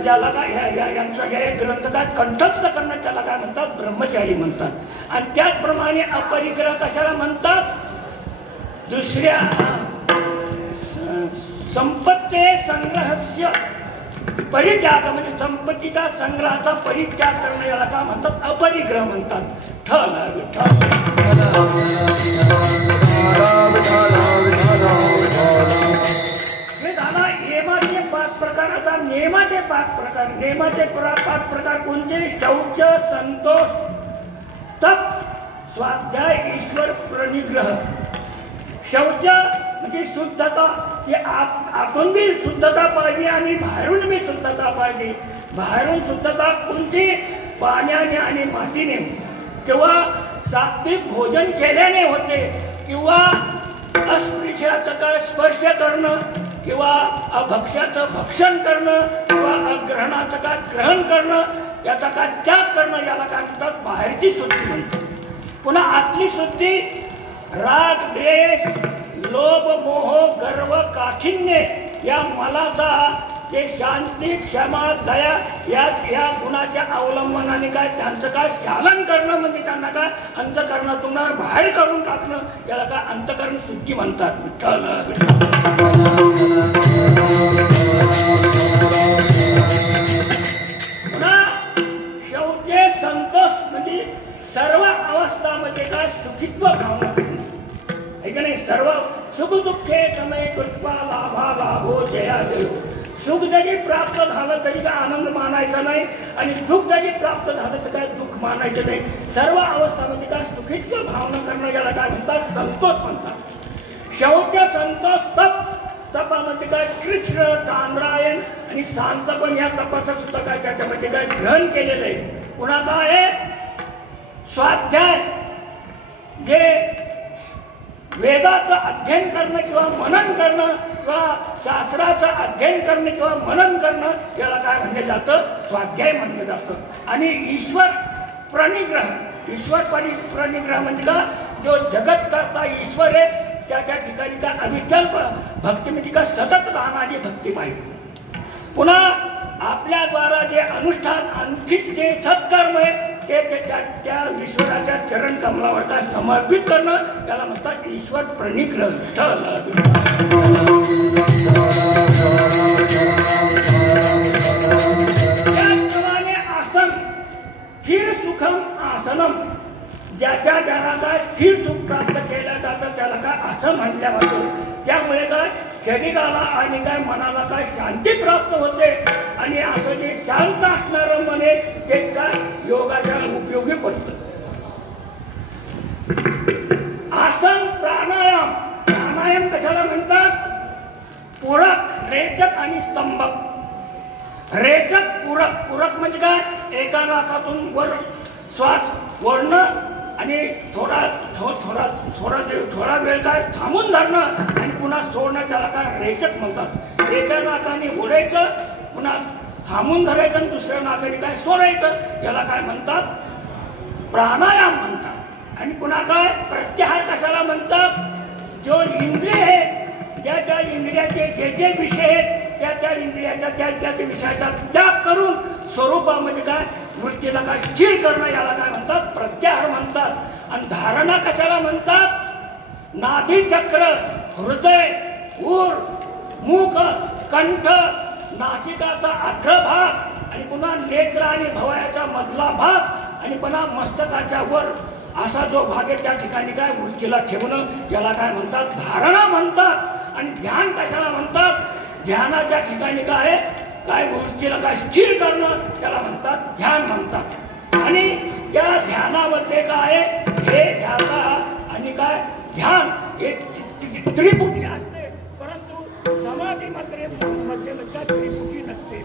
ज्याला काय यांचा हे ग्रंथ काय कंठस्थ करणं त्याला काय म्हणतात? ब्रह्मचारी म्हणतात. आणि त्याचप्रमाणे अपरिग्रह कशाला म्हणतात? दुसऱ्या संपत्ती संग्रहस्य परित्याग म्हणजे संपत्तीचा संग्रहाचा परित्याग करणं याला काय म्हणतात? अपरिग्रह म्हणतात. हे झाला यमाचे 5 प्रकार. आता नेमाचे 5 प्रकार. नेमाचे 5 प्रकार कोणते? शौच, संतोष, तप, स्वाध्याय, ईश्वर प्रणिग्रह. शौच म्हणजे शुद्धता. की आतून बी शुद्धता पाहिजे आणि बाहेरून बी शुद्धता पाहिजे. बाहेरून शुद्धता कोणती? पाण्याने आणि मातीने किंवा सात्विक भोजन केल्याने होते किंवा अस्पृश्याचं काय स्पर्श करणं किंवा अभक्ष्याचं भक्षण करणं किंवा अग्रहणाचं काय ग्रहण करणं याचा काय त्याग करणं याला काय म्हणतात? बाहेरची शुद्धी म्हणतात. पुन्हा आतली शुद्धी राग द्वेष लोभ मोह गर्व काठिन्य या मलाचा जे शांती क्षमा दया या गुणाच्या अवलंबनाने काय त्यांचं काय चालन करणं म्हणजे त्यांना काय अंतःकरणातून बाहेर काढून टाकणं याला काय अंतःकरण शुद्धी म्हणतात. विठ्ठल पुन्हा शेवटे संतोष म्हणजे सर्व अवस्थामध्ये काय सुखित्व भावना आहे का नाही. सर्व सुख दुःखे समय कृत्वा लाभा लाभो जया जयो. सुख जरी प्राप्त झालं तरी काय आनंद मानायचा नाही आणि दुःख जरी प्राप्त झालं तर काय दुःख मानायचं नाही. सर्व अवस्थामध्ये काय सुखित्व भावना करणं याला काय म्हणतात संतोष म्हणतात. शेवटच्या संतोष तपामध्ये काय कृष्ण चांद्रायण आणि शांतपण या तपाचं सुद्धा काय त्याच्यामध्ये काय ग्रहण केलेलं आहे. पुन्हा काय आहे स्वाध्याय जे वेदाचं अध्ययन करणं किंवा मनन करणं किंवा शास्त्राचं अध्ययन करणं किंवा मनन करणं याला काय म्हणलं जातं स्वाध्याय म्हणलं जातं. आणि ईश्वर प्रणिग्रह म्हणजे का जो जगत करता ईश्वर आहे त्या ठिकाणी का अविचल भक्ती म्हणजे का सतत राहणारी भक्ती पाहिजे. पुन्हा आपल्याद्वारा जे अनुष्ठान अनुष्ठित जे सत्कर्म आहे ते त्या ईश्वराच्या चरण कमलावर काय समर्पित करणं त्याला म्हणतात ईश्वर प्रणिग्रह. त्याचप्रमाणे आसन स्थिर सुखम आसनम ज्याच्या ज्याला काय स्थिर सुख प्राप्त केलं जातं त्याला काय असं म्हटल्या जातं. त्यामुळे काय शरीराला आणि काय मनाला काय शांती प्राप्त होते आणि असं जे शांत असणारं मने तेच काय योगाच्या उपयोगी पडतं. आसन प्राणायाम कशाला म्हणतात. पूरक रेचक आणि स्तंभक. रेचक पूरक म्हणजे काय एका नाकातून वर श्वास ओढणं आणि थोडा वेळ काय थांबून धरणं आणि पुन्हा सोडणं त्याला काय रेचक म्हणतात. एका नाकाने ओढायचं पुन्हा थांबून धरायचं आणि दुसऱ्या नाकाने काय सोडायचं याला काय म्हणतात प्राणायाम म्हणतात. आणि पुन्हा काय प्रत्याहार कशाला म्हणतात. जो इंद्रिय आहे ज्या इंद्रियाचे जे विषय आहेत त्या इंद्रियाच्या त्या विषयाचा त्याग करून स्वरूपामध्ये काय वृत्तीला काय स्थिर करणं याला काय म्हणतात प्रत्याहार म्हणतात. आणि धारणा कशाला म्हणतात. नाभी चक्र हृदय उर मुख कंठ नासिकाचा अग्रभाग आणि पुन्हा नेत्र आणि भवयाचा मधला भाग आणि पुन्हा मस्तकाच्या वर असा जो भाग आहे त्या ठिकाणी काय वृत्तीला ठेवणं याला काय म्हणतात धारणा म्हणतात. आणि ध्यान कशाला म्हणतात. ध्यानाच्या ठिकाणी काय काय वृत्तीला काय स्थिर करणं त्याला म्हणतात ध्यान म्हणतात. आणि त्या ध्यानामध्ये काय हे ध्याता आणि काय ध्यान हे त्रिपुटी असते परंतु समाधीमध्ये त्रिपुटी नसते.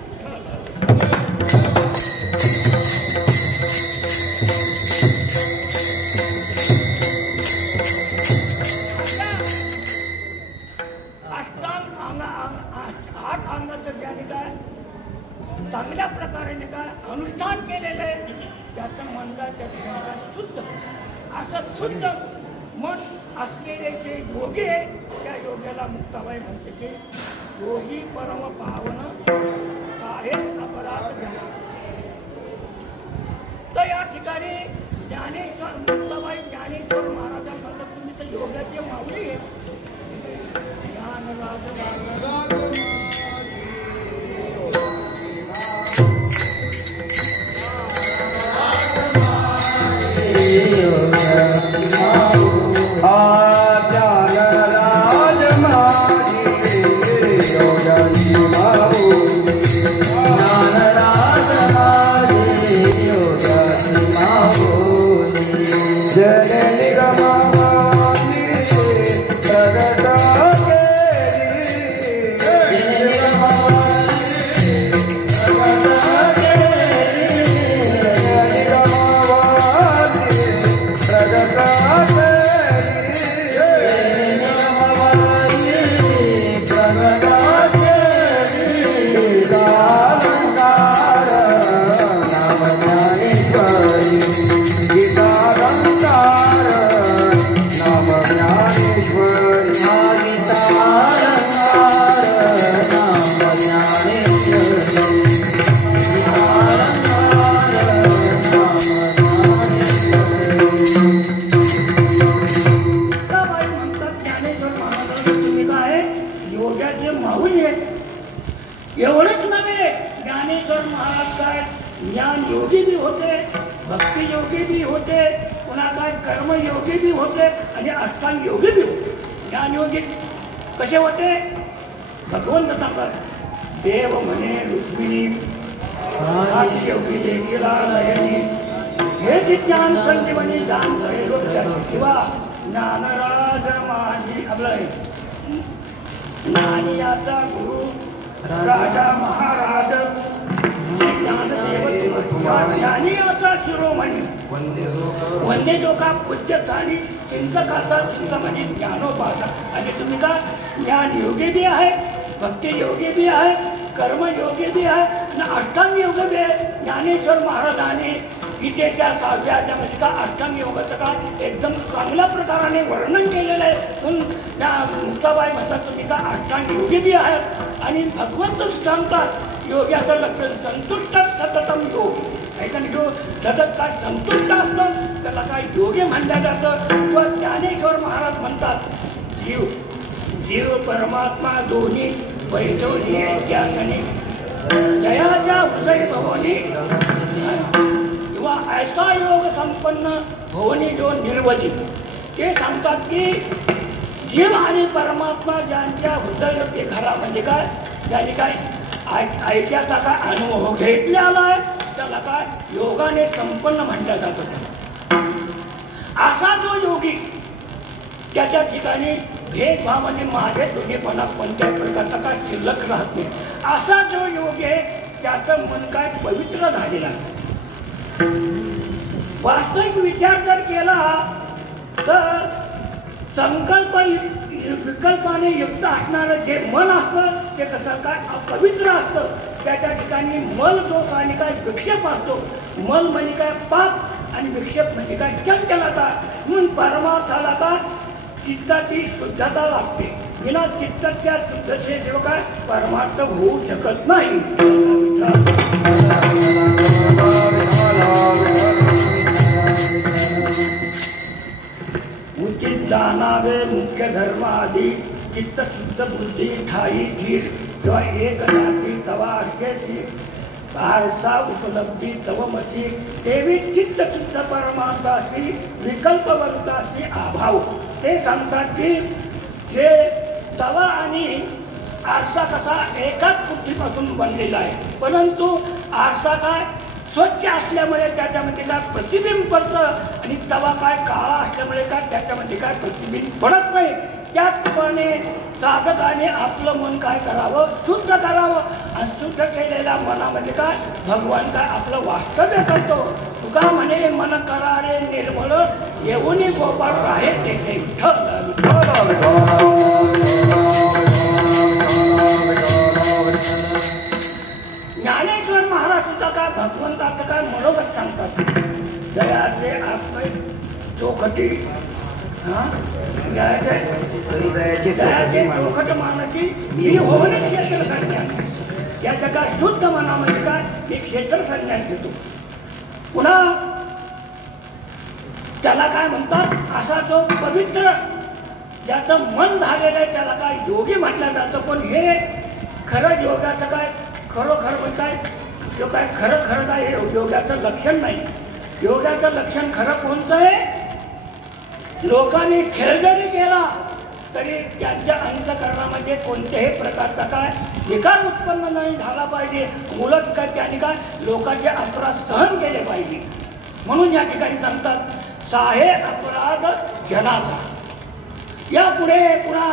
आठ अंगाचं ज्याने काय चांगल्या प्रकारे काय अनुष्ठान केलेलं आहे त्याचं मन त्या ठिकाणी शुद्ध असं शुद्ध मन असलेले जे योगी आहे त्या योग्याला मुक्ताबाई म्हणते की योगी परम पावन आहे अपराध ज्ञान. तर या ठिकाणी ज्ञानेश्वर मुक्ताबाई ज्ञानेश्वर महाराजांना तुम्ही तर योगाचे माऊली आहे. एवढंच नव्हे, ज्ञानेश्वर महाराज काय ज्ञान योगी बी होते, भक्ती योगी बी होते, पुन्हा काय कर्मयोगी बी होते आणि अष्टांग योगी बी होते. ज्ञानयोगी कसे होते? भगवंत सांगतात, देव म्हणे रुक्मिणी योगी देखील नयनी, हे ज्ञान संजीवनी दान करे शिवा ज्ञानराज माझी. आपलं ज्ञानियाचा गुरु राजा महाराज ज्ञानियाचा शिरोमणी वंदे जो का पूज्य स्थानी चिंतकाचा चिंतामणी ज्ञानोपाचा. आणि तुम्ही का ज्ञान योगी बी आहे, भक्ती योगी बी आहे, कर्मयोगी बी आहे आणि अष्टांग योग बी आहे. ज्ञानेश्वर महाराजांनी गीतेच्या 6व्या मध्ये का अष्टांग योगाचं का एकदम चांगल्या प्रकाराने वर्णन केलेलं आहे. म्हणून त्या मुक्ताबाई म्हणतात तुम्ही का अष्टांग योगी बी आहेत. आणि भगवंत सांगतात योग्याचं लक्षण संतुष्ट सततम योग. ऐकून जो सतत काय संतुष्ट असतं त्याला काय योगी म्हणलं जातं. व ज्ञानेश्वर महाराज म्हणतात जीव परमात्मा दोन्ही पैसोनी त्यासनी दयाच्या उदय भवनी किंवा ऐसा योग संपन्न भवनी जो निर्वजी. ते सांगतात की जीव आणि परमात्मा ज्यांच्या हृदय घरामध्ये काय ज्यांनी काय ऐक्याचा काय अनुभव घेतलेला आहे त्याला काय योगाने संपन्न म्हटलं जात होतं. असा जो योगी त्याच्या ठिकाणी भेदभाव म्हणजे माझे तुझेपणा कोणत्याही प्रकारचा काय शिल्लक राहत नाही. असा जो योगी आहे त्याचं मन काय पवित्र झालेलं आहे. वास्तविक विचार जर केला तर संकल्प विकल्पाने युक्त असणारं जे मन असतं ते कसं काय अपवित्र असतं. त्याच्या ठिकाणी मल दोष आणि काय विक्षेप असतो. मल म्हणजे काय पाप आणि विक्षेप म्हणजे काय चंचलता. म्हणून परमार्थाला का चित्ताची शुद्धता लागते. विना चित्ताच्या शुद्धतेशिवाय काय परमार्थ होऊ शकत नाही. उचित जाणावे मुख्य धर्म आधी चित्त शुद्ध बुद्धी ठाई धीर किंवा एक जाती तवा असेची आरसा उपलब्धी तवमची तेवी चित्त शुद्ध परमार्थाशी विकल्पवंताशी अभाव. ते सांगतात की हे तवा आणि आरसा कसा एकाच बुद्धीपासून बनलेला आहे. परंतु आरसा काय स्वच्छ असल्यामुळे त्याच्यामध्ये काय प्रतिबिंब पडतं आणि तवा काय काळा असल्यामुळे काय त्याच्यामध्ये काय प्रतिबिंब पडत नाही. त्याचप्रमाणे साधकाने आपलं मन काय करावं शुद्ध करावं आणि शुद्ध केलेल्या मनामध्ये काय भगवान काय आपलं वास्तव्य करतो. तुका म्हणे मन करारे निर्मळ येऊन गोपाळ राहे तेथे ज्ञानेश्वर महाराज सुद्धा काय भगवंताचं काय मनोगत सांगतात. दयाचे आपले चोखटी चोखट मानाची मी होणे क्षेत्र संन्यास. त्याच्या काय शुद्ध मनामध्ये काय मी क्षेत्र संन्यास घेतो. पुन्हा त्याला काय म्हणतात असा जो पवित्र ज्याचं मन झालेलं आहे त्याला काय योगी म्हटलं जातं. पण हे खरं योगाचं काय खरोखर म्हणजे काय जो काय खरं काय हे योगाचं लक्षण नाही. योगाचं लक्षण खरं कोणतं आहे? लोकांनी खेळ जरी केला तरी त्यांच्या अंतःकरणामध्ये कोणत्याही प्रकारचा काय विकार उत्पन्न नाही झाला पाहिजे. उलट काय त्यांनी काय लोकांचे अपराध सहन केले पाहिजे. म्हणून या ठिकाणी सांगतात साहे अपराध जनाचा. यापुढे पुन्हा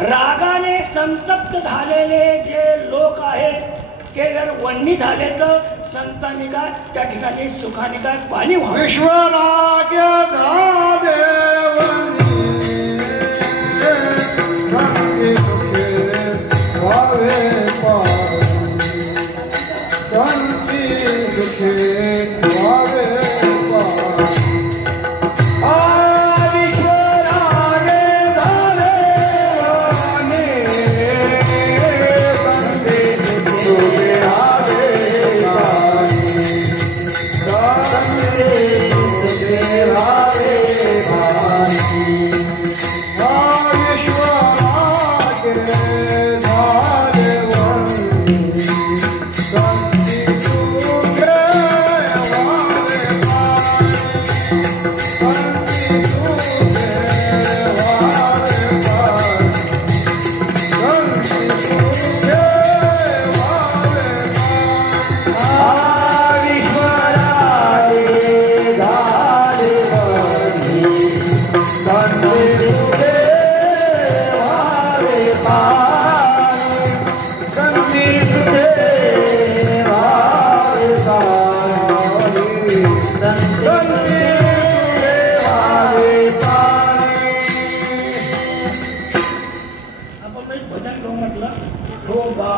रागाने संतप्त झालेले जे लोक आहेत ते जर वन्नी झाले तर संतांनी काय त्या ठिकाणी सुखाने काय पाणी व्हावं. विश्वराज्य शोभा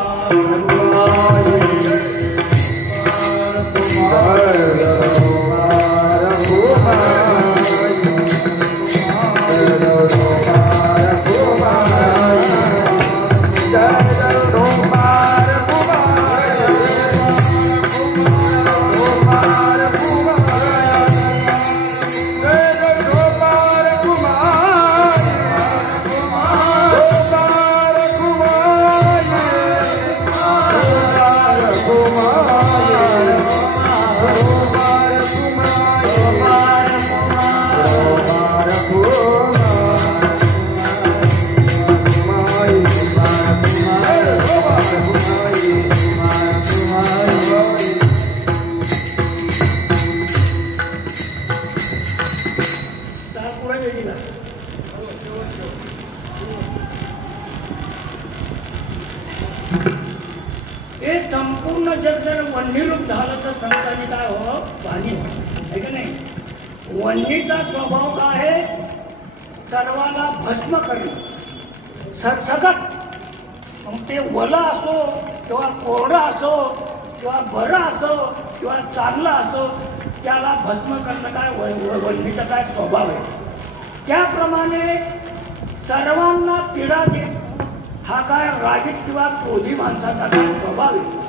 हे संपूर्ण जग जर वन्यरूप झालं तर संतांनी काय हो पाणी आहे का नाही. वन्नीचा स्वभाव काय आहे सर्वांना भस्म करणं सरसकट. मग ते वला असो किंवा कोरडा असो किंवा बरं असो किंवा चांगला असो त्याला भस्म करणं काय वन्नीचा काय स्वभाव आहे. त्याप्रमाणे सर्वांना पीडा देत हा काय रागीट किंवा क्रोधी माणसाचा काय स्वभाव आहे.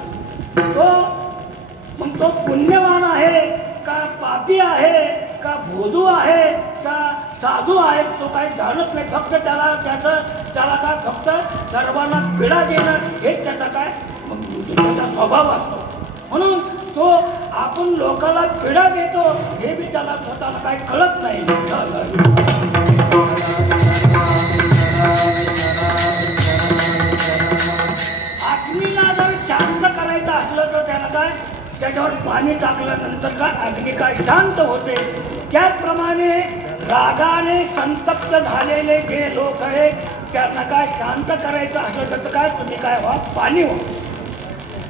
मग तो पुण्यवान आहे का पापी आहे का भोदू आहे का साधू आहे तो काही जाणत नाही. फक्त त्याला काय फक्त सर्वांना पीडा देणं हेच त्याचा काय त्याचा स्वभाव असतो. म्हणून तो आपण लोकांना पीडा देतो हे बी त्याला स्वतःला काही कळत नाही. अग्नीला जर शांत करायचं असलं तर त्याला काय त्याच्यावर पाणी टाकल्यानंतर काय अग्नी काय शांत होते. त्याचप्रमाणे रागाने संतप्त झालेले जे लोक आहेत त्यांना काय शांत करायचं असलं तर काय तुम्ही काय व्हा पाणी हो.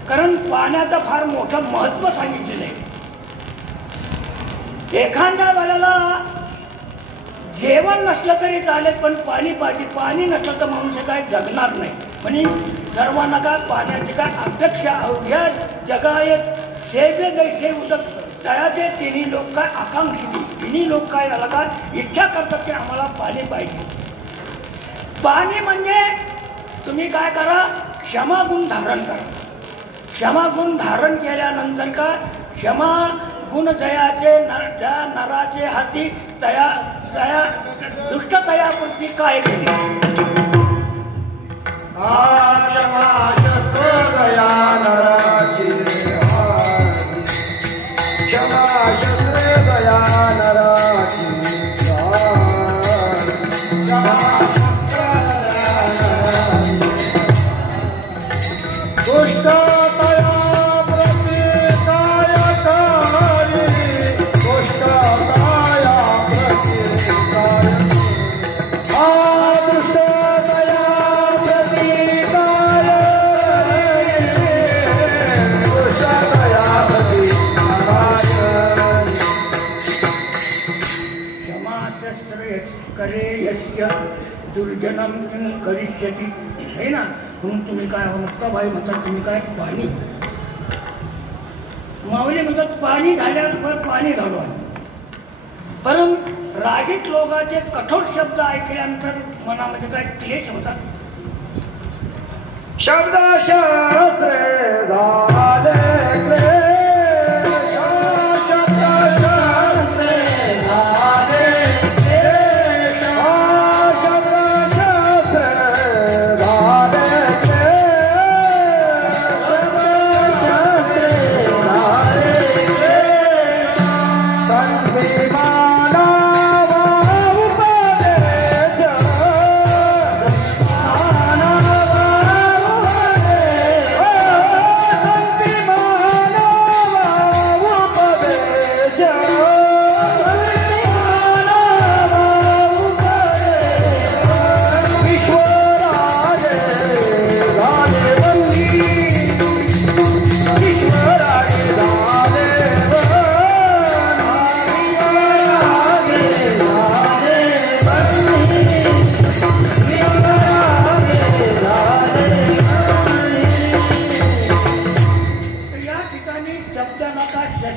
कारण पाण्याचं फार मोठं महत्व सांगितलेलं आहे. एखाद्या वेळेला जेवण नसलं तरी चालेल पण पाणी पाहिजे. पाणी नसलं तर मनुष्य काय जगणार नाही. म्हणजे सर्वांना काय पाण्याची काय अपेक्षा अवघ्या जगायत सेवे जैसे उदक तयाचे तिन्ही लोक काय आकांक्षी तिन्ही लोक काय याला काय इच्छा करतात की आम्हाला पाणी पाहिजे. पाणी म्हणजे तुम्ही काय करा क्षमागुण धारण करा. क्षमागुण धारण केल्यानंतर काय क्षमा गुण जयाचे ज्या नराचे हाती तया तया दुष्ट तयापुरती काय केली. क्षमा शस्त्र दया नराची क्षमा शस्त्र दया नराची क्षमा शस्त्र दया नराची दुष्ट दुर्जनम करिष्यती है ना. म्हणून तुम्ही काय मुक्ताबाई म्हणतात तुम्ही काय पाणी माऊली म्हणतात पाणी घाल्यावर पाणी घालवा. पण रागीट लोकांचे कठोर शब्द ऐकल्यानंतर मनामध्ये काय क्लेश होतात. शब्द शास्त्रे झाले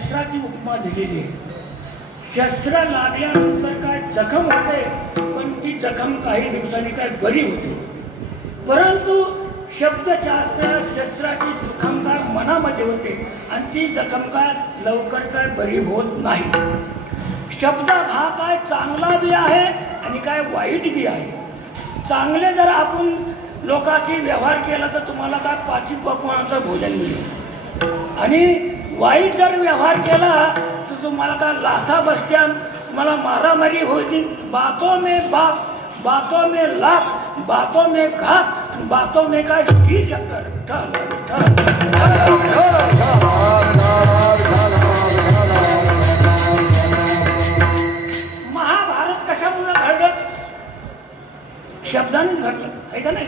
शस्त्राची उपमा दिलेली आहे. शस्त्र लागल्यानंतर काय जखम होते, पण ती जखम काही दिवसांनी काय बरी होते. परंतु शब्दशास्त्र शस्त्राची जखम काय मनामध्ये होते आणि ती जखम काय लवकर काय बरी होत नाही. शब्द हा काय चांगला बी आहे आणि काय वाईट बी आहे. चांगले जर आपण लोकांशी व्यवहार केला तर तुम्हाला काय 5 पक्वानाचं भोजन मिळेल आणि वाईट जर व्यवहार केला तर तुम्हाला काय लाथा बसत्यान, मला मारामारी होईल. बातों में बाप, बातों में लाख, बातों में घात आणि बातों में काय ही शक्कर. महाभारत कशामुळे घडलं? शब्दाने घडलं आहे का नाही.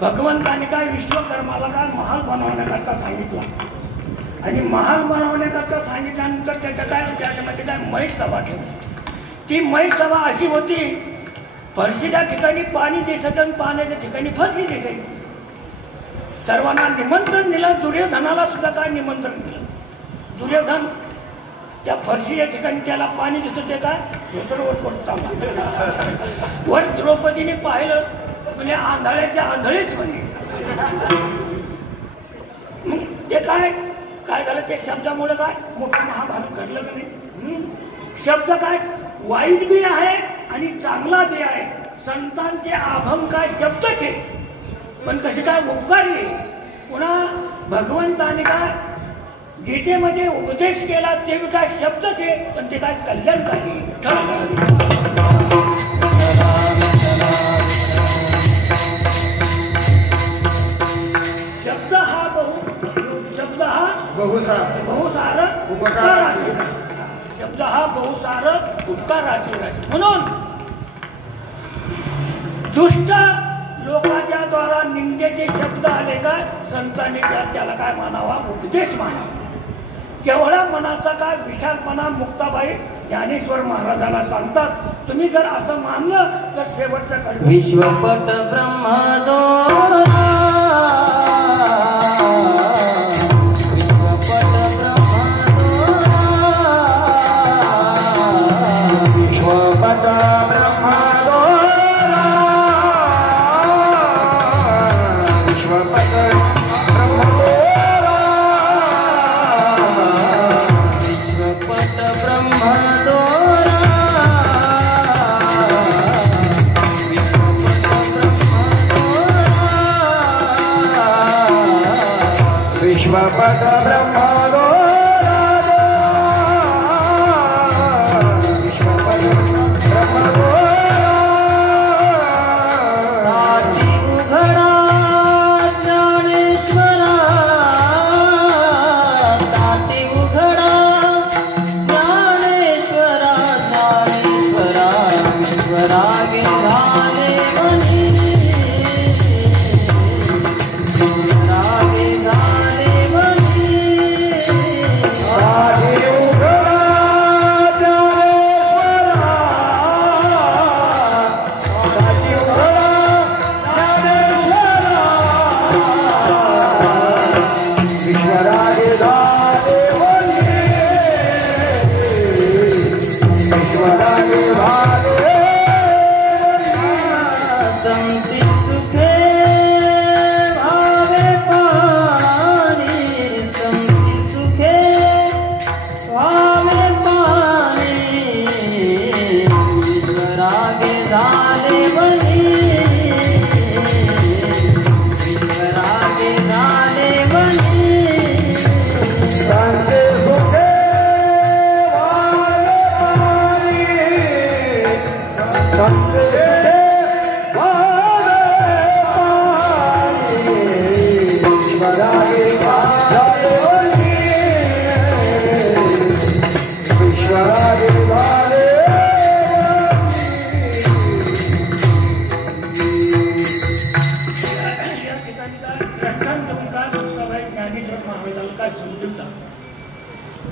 भगवंताने काय विश्वकर्माला काय महाल बनवण्याकरता सांगितलं आणि महाल बनवण्याकरता सांगितल्यानंतर त्याच्यामध्ये काय महिष सभा ठेवली. ती महिष सभा अशी होती, फरशीच्या ठिकाणी पाणी दिसायचं आणि पाण्याच्या ठिकाणी फरशी दिसायची. सर्वांना निमंत्रण दिलं. दुर्योधनाला सुद्धा काय निमंत्रण दिलं. दुर्योधन त्या फरशीच्या ठिकाणी त्याला पाणी दिसत ते काय वर द्रौपदीने पाहिलं म्हणजे आंधळ्याच्या आंधळीच म्हणे. मग ते काय झालं ते शब्दामुळे काय मोठं महाभारत घडलं का नाही. शब्द काय वाईट बी आहे आणि चांगला बी आहे. संतांचे आभम काय शब्दच आहे, पण कसे काय उपकारी आहे. पुन्हा भगवंताने काय गीतेमध्ये उपदेश केला ते बी काय शब्दच आहे, पण ते काय कल्याणकारी. शब्द हा बहुसार उपकाराची. शब्द हा बहुसार उपकाराची राशी. म्हणून दुष्ट लोकांच्या द्वारा निंदेचे शब्द आले काय संतांनी त्याला काय मानावा उपदेश मानावा. केवढा मनाचा काय विशालपणा मुक्ताबाई ज्ञानेश्वर महाराजाला सांगतात. तुम्ही जर असं मानलं तर शेवटचं कडवं विश्वपट ब्रह्मदोरा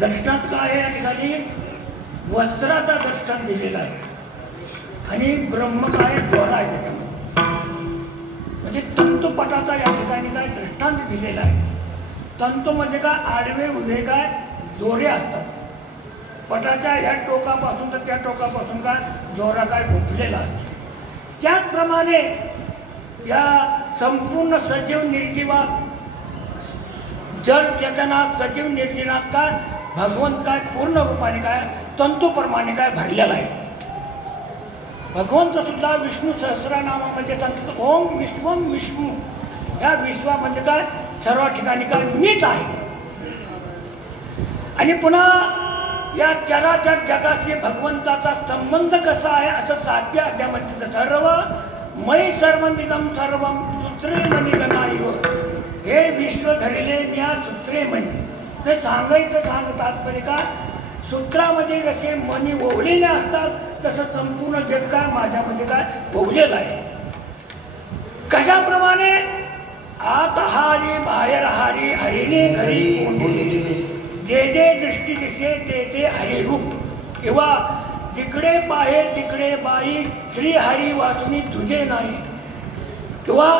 दर्शनात काय आहे या ठिकाणी वस्त्राचा दृष्टांत दिलेला आहे आणि ब्रह्म काय द्वार आहे त्याच्यामध्ये म्हणजे तंतुपटाचा या ठिकाणी काय दृष्टांत दिलेला आहे. तंतू म्हणजे काय आडवे उभे काय जोरे असतात. पटाच्या ह्या टोकापासून तर त्या टोकापासून काय जोरा काय घुपलेला असतो. त्याचप्रमाणे या संपूर्ण सजीव निर्जीवात जल चेतनात सजीव निर्जीवात काय भगवंत काय पूर्ण रूपाने काय तंतूप्रमाणे काय भरलेला आहे. भगवंत सुद्धा विष्णू सहस्रनामामध्ये त्यांचं ओम विष्णू या विश्वा म्हणजे काय सर्व ठिकाणी काय मीच आहे. आणि पुन्हा या चराचर जगाशी भगवंताचा संबंध कसा आहे असं 7व्या अध्यायामध्ये सर्व मयी सर्वमिदं सर्वं सूत्रे मणिगणाइव. हे विश्व धरिले म्या सूत्रे मणी. ते सांगत तात्पर्य का सूत्रामध्ये जसे मणी ओवलेले असतात तसं संपूर्ण जग काय माझ्यामध्ये काय ओवलेलं आहे. कशाप्रमाणे आत हारी बाहेर हारी हरिणे घरी कोंडले. जे जे दृष्टी दिसे ते ते हरिरूप. किंवा जिकडे पाहे तिकडे बाई श्री हरी वाचून तुझे नाही. किंवा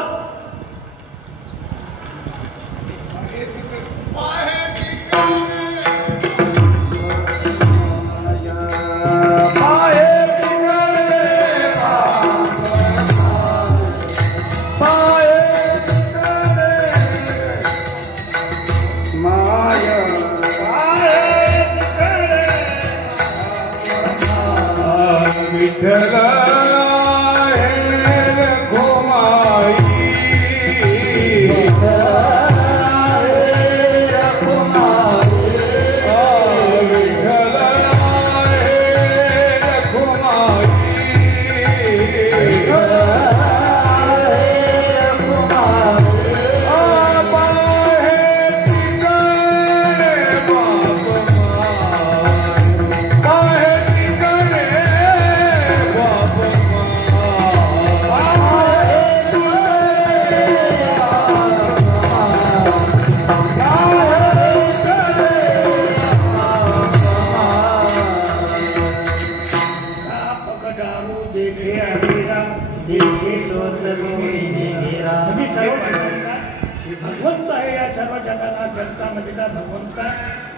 भगवंत आहे या सर्व जगाला जगतामध्ये का भगवंत काय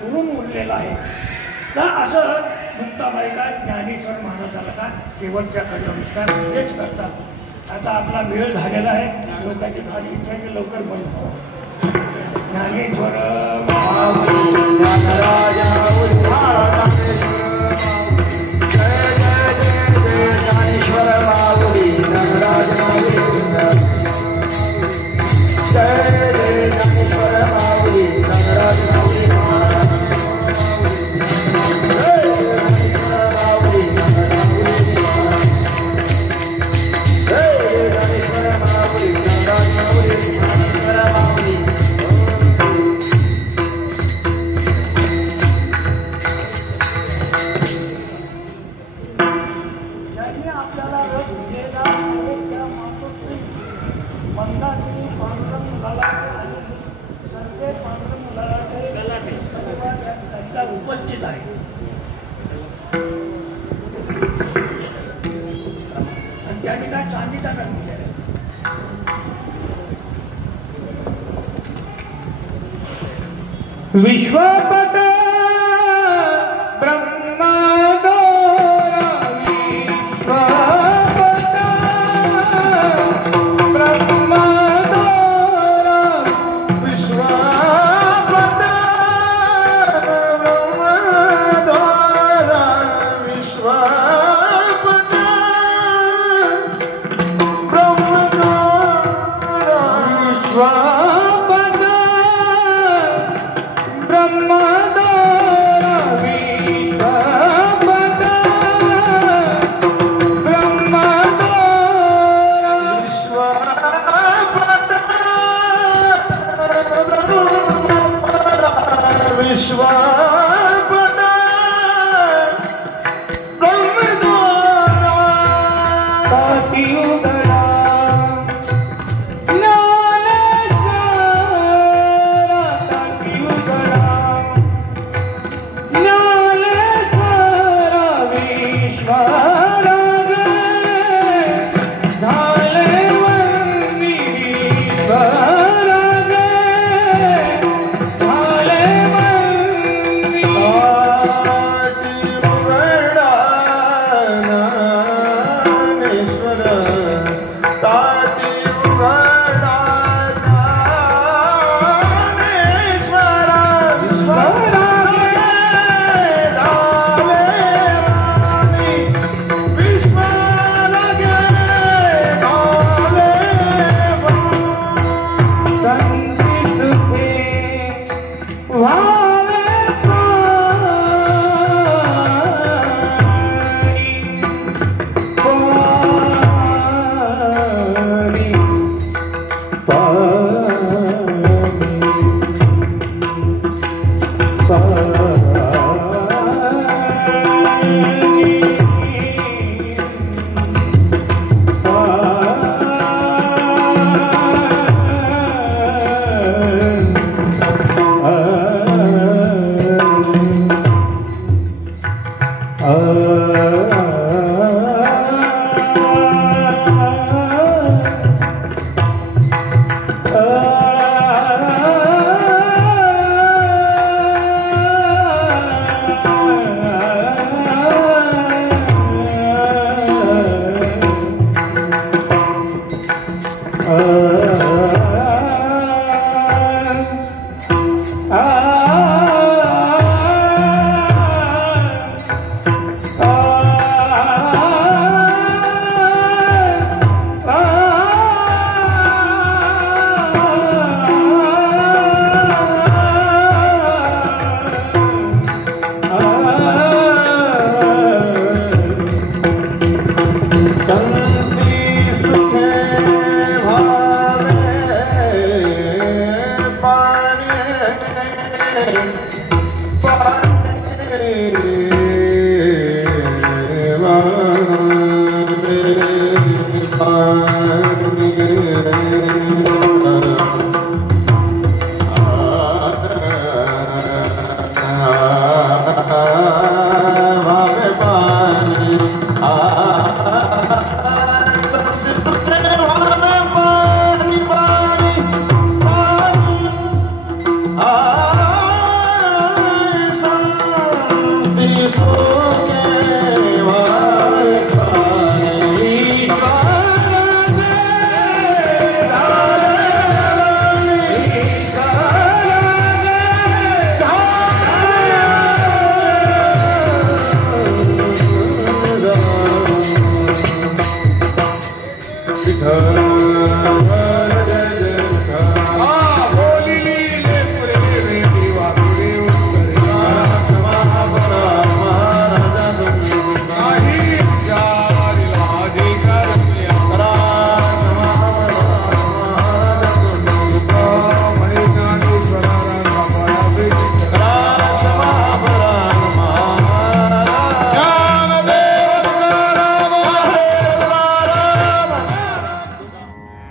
उरून उरलेला आहे का असं मुक्ताबाई काय ज्ञानेश्वर महाराजाला काय शेवटच्या कडे हेच करतात. आता आपला वेळ झालेला आहे. लोकांची माझी इच्छा की लवकर बनतो. ज्ञानेश्वर उपस्थित आहे. आणि त्या ठिकाणी चांदीचा रंग विश्वपट ब्रह्मांडो विश्वपट ब्रह्मांडो विश्वपट ब्रह्मांडो विश्वपट ब्रह्मांडो विश्वपट ब्रह्मांड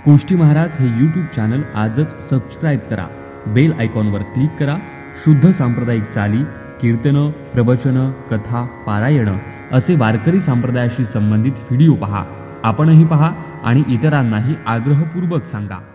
कुष्टी महाराज हे यूट्यूब चॅनल आजच सबस्क्राईब करा, बेल आयकॉनवर क्लिक करा. शुद्ध सांप्रदायिक चाली, कीर्तनं, प्रवचनं, कथा, पारायणं असे वारकरी संप्रदायाशी संबंधित व्हिडिओ पहा. आपणही पहा आणि इतरांनाही आग्रहपूर्वक सांगा.